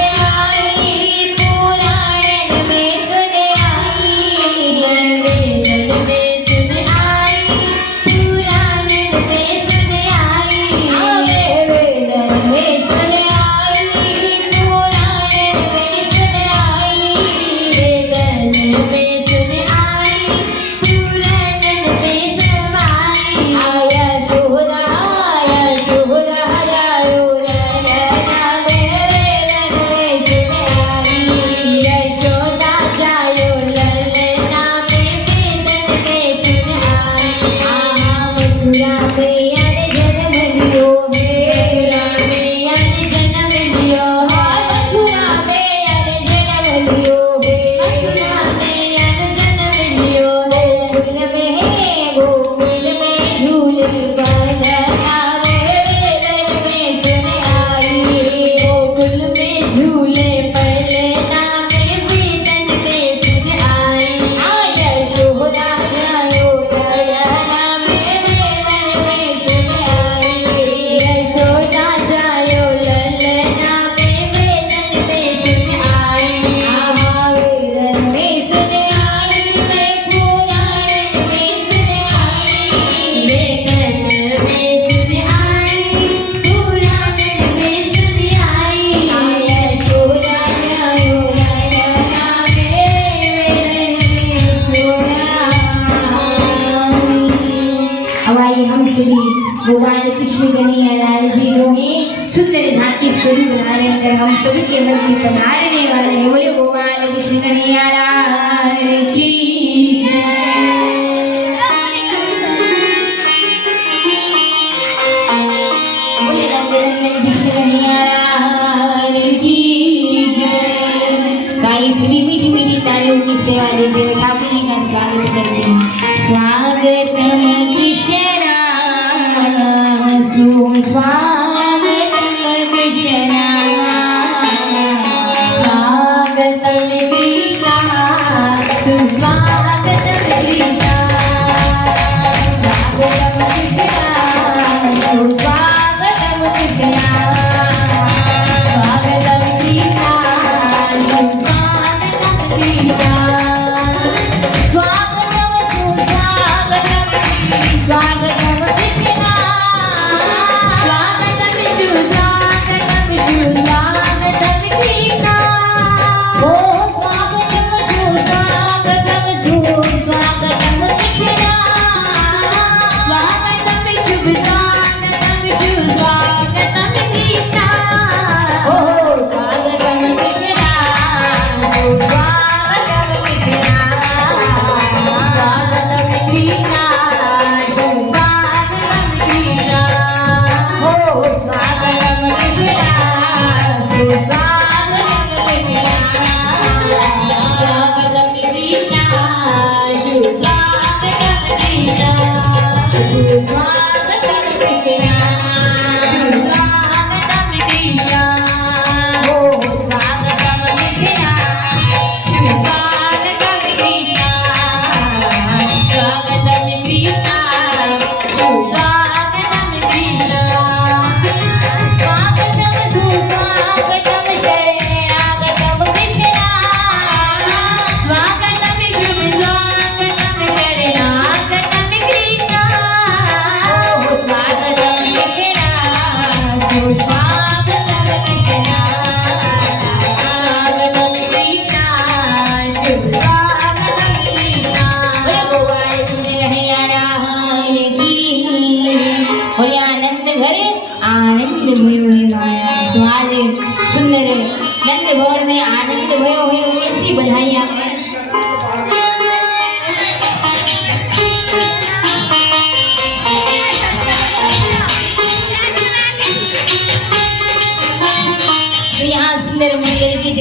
हम सभी के मध्य पधारने वाले हैं। बोले गोपाल कृष्ण कन्हैया लाल की बोले नंदनंदन कृष्ण कन्हैया लाल की गाइस भी मीठी मीठी तालियों की सेवा देते हुए ठाकुर जी का स्वागत करते हैं। स्वागतम कृष्णा सुस्वागतम कृष्णा स्वागतम कृष्णा सुस्वागतम कृष्णा स्वागतम कृष्णा सुस्वागतम कृष्णा स्वागतम कृष्णा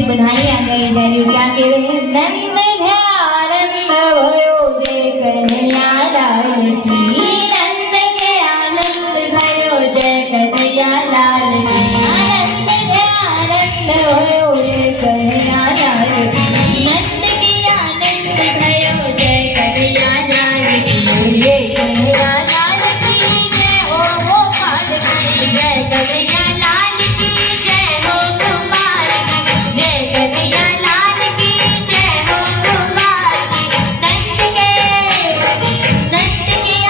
बधाई आ गई है। क्या कह रहे हैं? नंद है आनंद भयो जय कन्हैया लाल की नंद के आनंद भयो जय कन्हैया लाल की नंद है आनंद भयो जय कन्हैया लाल की नंद के आनंद भयो जय कन्हैया लाल की जय कन्हैया लाल की जय हो गोपाल की जय कन्हैया लाल की जय हो गोपाल जय कन्हैया लाल की जय हो गोपाल नंद के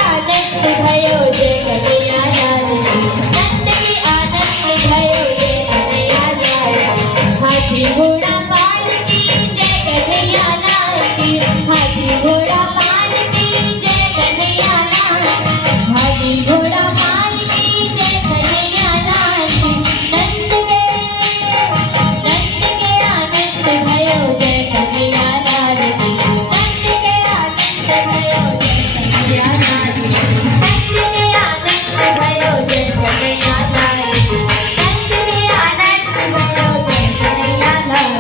आनंद भयो जय कन्हैया लाल की नंद के आनंद भयो जय कन्हैया लाल हाथी घोड़ा पाल की जय कन्हैया लाल की हाथी घोड़ा पाल की जय कन्हैया लाल हाथी घोड़ा पाल की जय कन्हैया लाल की नंद के आनंद भयो जय कन्हैया लाल की नंद के आनंद भयो जय कन्हैया लाल की नंद के आनंद भयो जय कन्हैया लाल की नंद के आनंद भयो जय कन्हैया लाल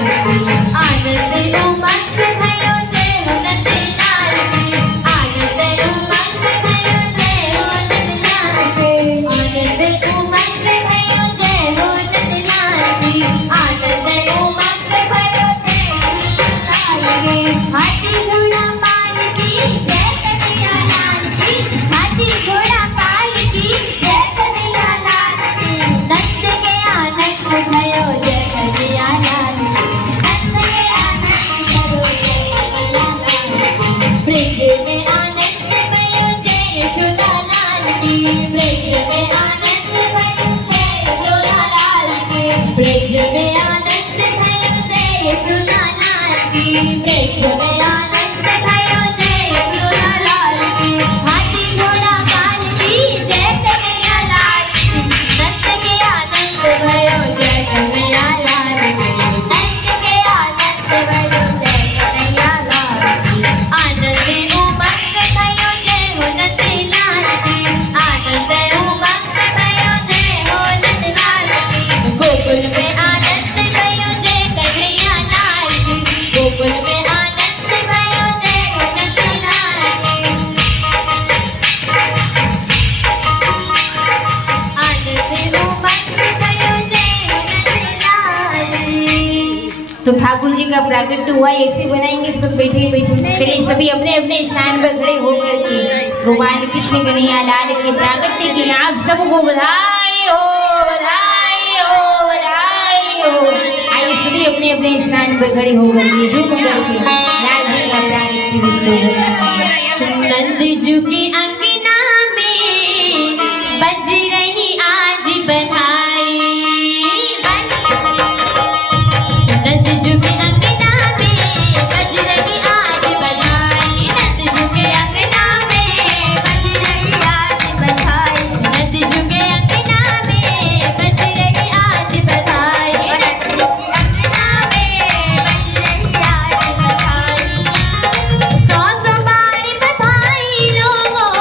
तो ठाकुर जी का प्राकट्य हुआ, ऐसे बनाएंगे सब बैठे बैठे। चलिए सभी अपने अपने स्थान पर खड़े होकर के भगवान कृष्ण कन्हैया लाल के प्राकट्य की आप सबको बधाई हो, बधाई हो, बधाई हो। आइए सभी अपने अपने स्थान पर खड़े होकर के झुक करके लाल जी का प्राकट्य नंद जी के अंगना में बज रही आज बधाई। नंद जी के अंगना में बज रही आज बधाई। नंद जी के अंगना में बज रही आज बधाई। नंद जी के अंगना में बज रही आज बधाई। नंद जी के अंगना में बज रही आज बधाई। 100 बार बधाई लोगों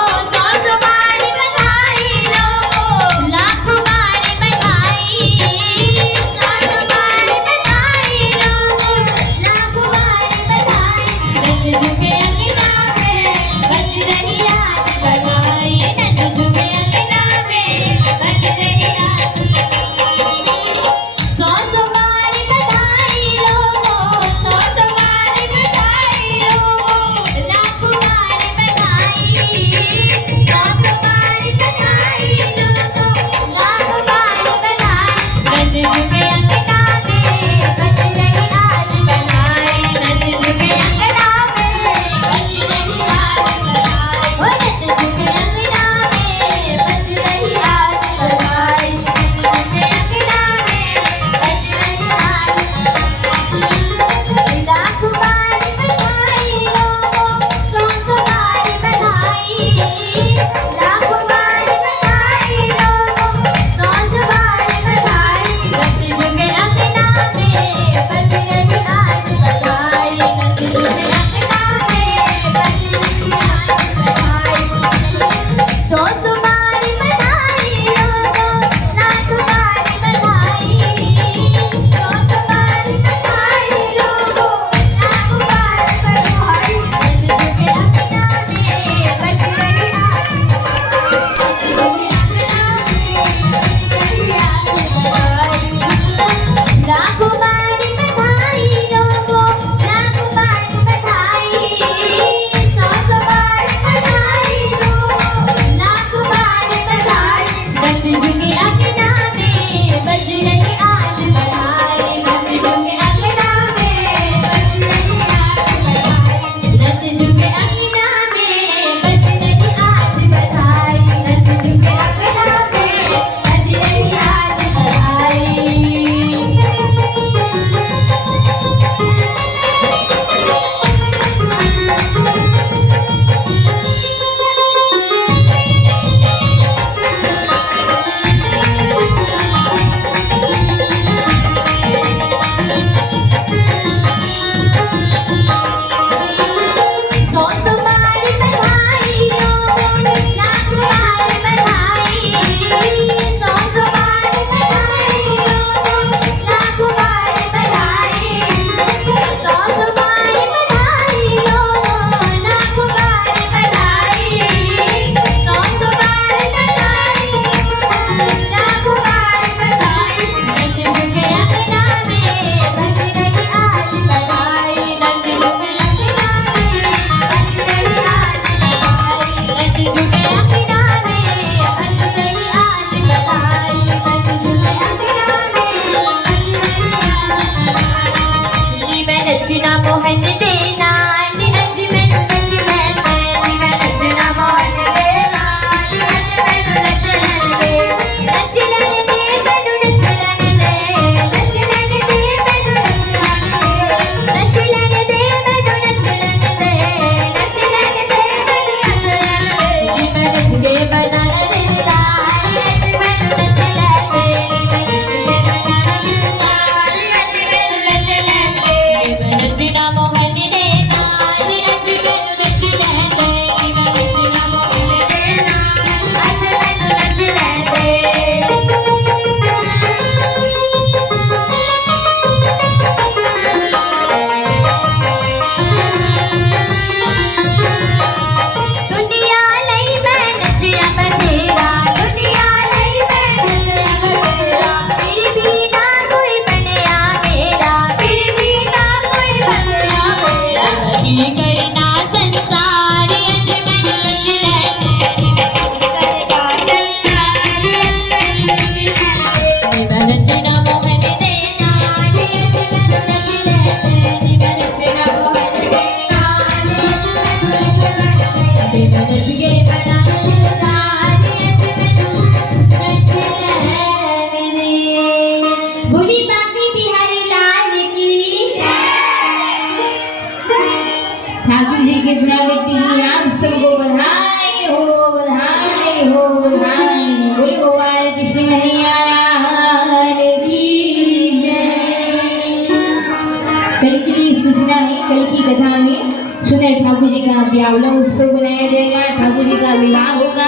है कल की कथा में सुंदर ठाकुर जी का ब्यावला उत्सव मनाया जाएगा, ठाकुर जी का विवाह होगा।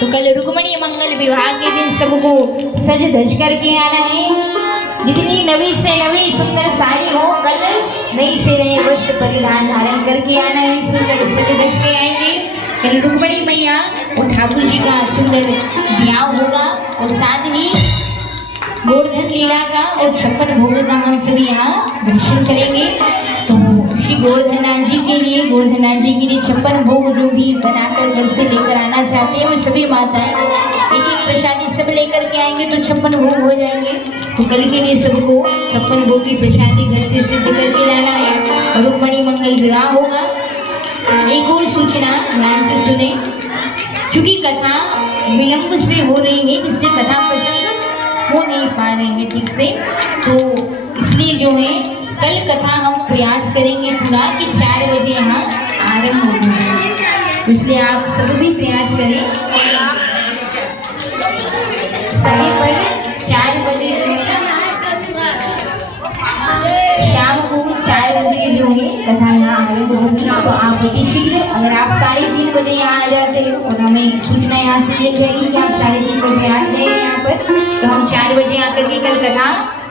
तो कल रुक्मणी मंगल विवाह के दिन सबको सज धज करके आना है। जितनी नवी से नवी सुंदर साड़ी हो कल नई से नए वस्त्र परिधान धारण करके आना है, सुंदर सज धज के आएंगे। कल रुक्मणी मैया और ठाकुर जी का सुंदर ब्याह होगा और साथ ही गोवर्धन लीला का और 56 भोग का हम सभी यहाँ दर्शन करेंगे। तो श्री गोवर्धननाथ जी के लिए 56 भोग जो भी बनाकर घर से लेकर आना चाहते हैं वो सभी माताएं एक एक प्रसादी सब लेकर के आएंगे तो 56 भोग हो जाएंगे। तो कल के लिए सबको 56 भोग की प्रसादी घर से सिद्ध करके लाना है और रुक्मणी मंगल विवाह होगा। एक और सूचना ध्यान से सुने, चूंकि कथा विलंब से हो रही है इसलिए कथा पसंद हो नहीं पा रहे हैं ठीक से, तो इसलिए जो है कल कथा हम प्रयास करेंगे पूरा कि 4 बजे यहाँ आरंभ होगी। इसलिए आप सब भी प्रयास करें समय पर 4 बजे शाम को 4 बजे जो है कथा यहाँ आरंभ होगी। तो आप शीघ्र अगर आप 3:30 बजे यहाँ आ जाते हो और हमें सूचना यहाँ से मिल जाएगी कि आप 3:30 बजे आ जाए यहाँ पर, तो हम 4 बजे आकर के कल कथा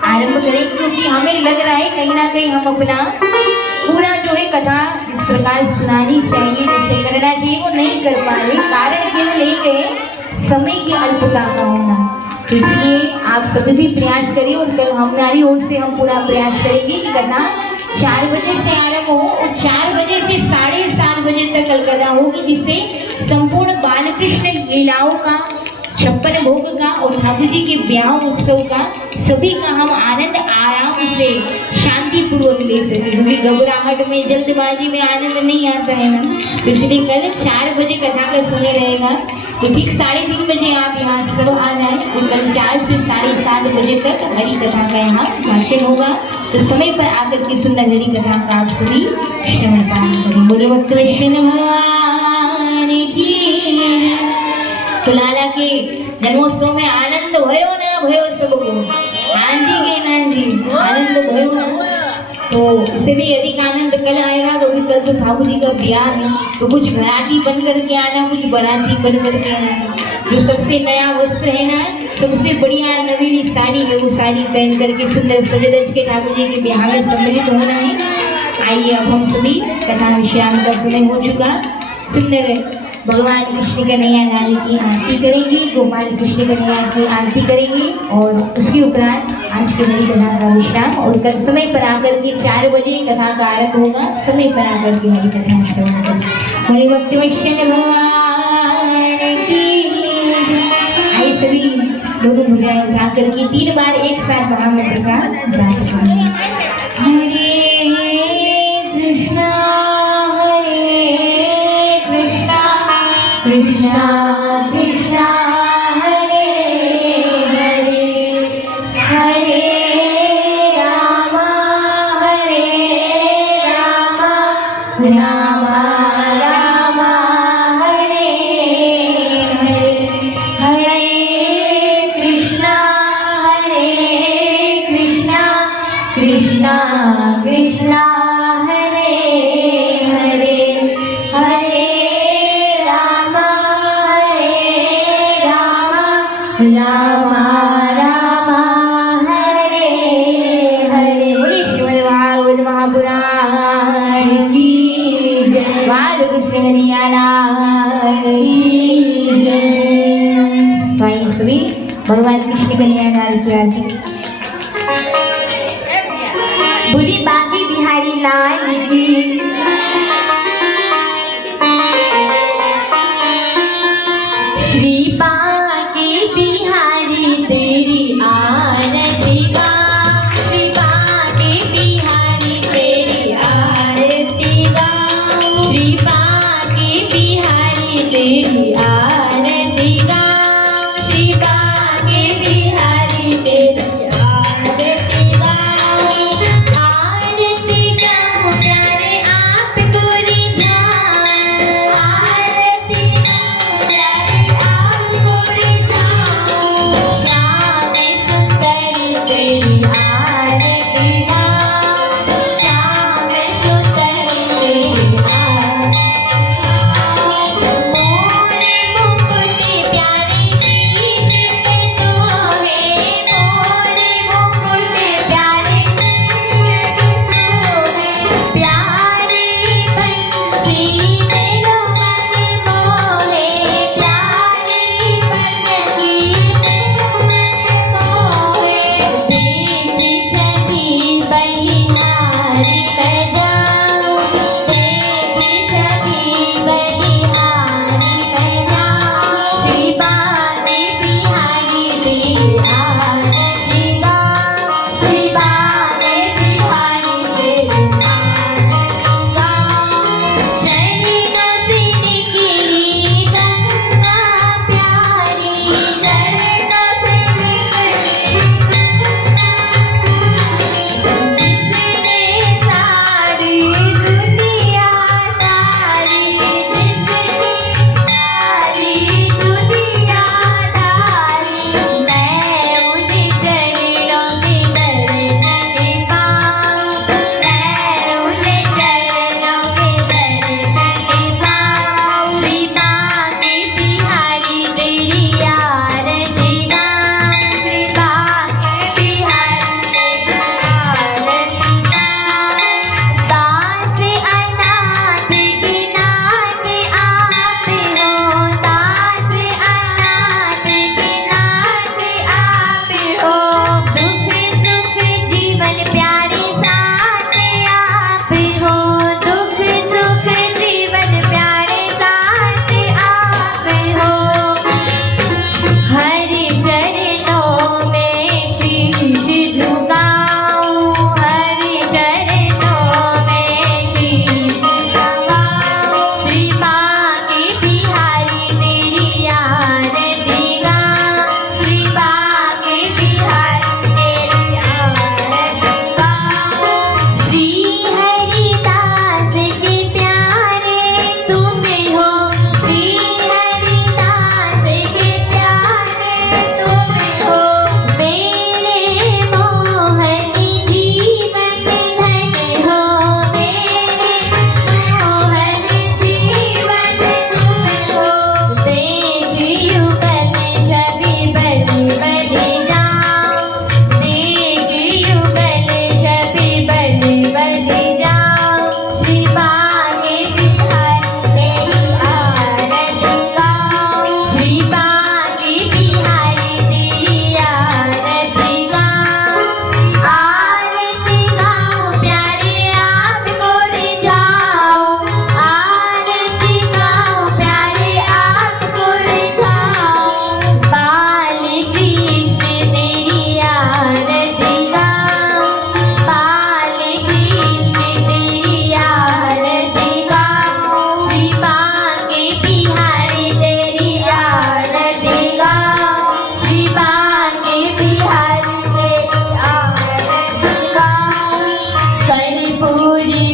आरंभ करें। क्योंकि हमें लग रहा है कहीं ना कहीं हम अपना पूरा जो है कथा इस प्रकार सुनानी चाहिए जैसे करना चाहिए वो नहीं कर पा रहे, कारण केवल एक है समय की अल्पता का होना। तो इसलिए आप सभी भी प्रयास करिए और कल हमारी ओर से हम पूरा प्रयास करेंगे कि कथा 4 बजे से आरंभ हो और 4 बजे से 7:30 बजे तक कल कथा होगी, जिससे संपूर्ण बालकृष्ण लीलाओं का 56 भोग का और ठाकुर जी के ब्याह उत्सव का सभी का हम आनंद आराम से शांति पूर्वक ले सके। क्योंकि घबराहट में जल्दबाजी में आनंद नहीं आता है ना, तो इसलिए कल 4 बजे कथा का समय रहेगा। तो ठीक 3:30 बजे आप यहाँ सब आ जाए और कल 4 से 7:30 बजे तक हरी कथा का यहाँ वाचन होगा। तो समय पर आकर के सुंदर हरी कथा का आप सभी श्रवण पालन करें। बोले कृष्ण भगवान की। तो लाला के जन्मोत्सव में आनंद भयो ना भयो सबको, आंधी के नांधी आनंद भयो ना, तो इससे भी अधिक आनंद कल आएगा। तो भी कल तो ठाकुर जी का ब्याह है, तो कुछ घराती बन करके आना, कुछ बाराती बन करके आना। जो सबसे नया वस्त्र है ना, सबसे बढ़िया नवीनी साड़ी है, वो साड़ी पहन करके सुंदर सज धज के ठाकुर जी के ब्याह में सम्मिलित होना है। आइए अब हम सभी कथा विश्राम का समय हो चुका, सुंदर भगवान कृष्ण कन्हैया लाल की आरती करेंगे, गोपाल कृष्ण कन्हैया की आरती करेंगे और उसके उपरांत आज के नई कथा का विश्राम। और कल समय पर आकर के 4 बजे कथा का आरंभ होगा, समय पर आकर के हरी कथा श्रवण करेंगे। हरि भक्त वैष्णव भगवान की। आइए सभी दोनों भुजाएं उठा करके 3 बार एक साथ महामंत्र का जाप करेंगे। हरे कृष्णा कृष्णा कृष्णा हरे हरे, हरे राम राम राम हरे हरे, हरे कृष्णा कृष्णा कृष्णा कृष्णा हरे हरे, हरे राम राम हरे हरे। बोले श्रीमद् भागवत महापुराण की जय, बालकृष्ण कन्हैया लाल की जय। तो आइए सभी भगवान कृष्ण कन्हैया लाल की आरती। बोली बांके बिहारी लाल की। श्री बांके बिहारी तेरी आरती गा, श्री बांके बिहारी तेरी आरती गा, श्री बांके बिहारी तेरी आरती गा, श्री बांके बिहारी तेरी आरती गा, आरती गा प्यारे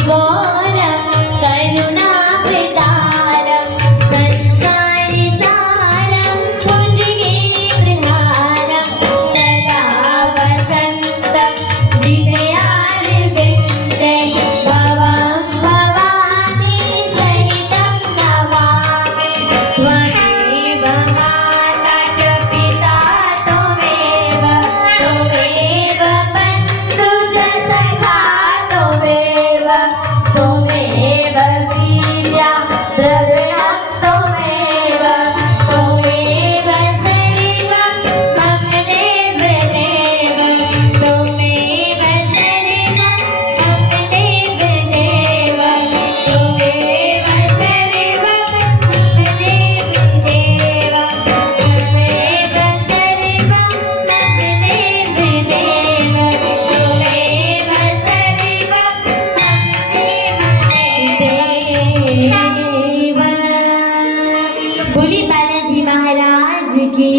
गौरम करुणावतारम संसारी सारम भुजगेन्द्रहारम सदा वसन्तं हृदयारविन्दे भवं भवानी सहितं नमामि त्वमेव माता च पिता त्वमेव त्वमेव बन्धु च सखा त्वमेव त्वमेव विद्या द्रविणं त्वमेव त्वमेव सर्वं मम देव देव त्वमेव सर्वं मम देव देव त्वमेव सर्वं मम देव देव त्वमेव सर्वं मम देव देव त्वमेव सर्वं मम देव देव। बोली बालाजी महाराज की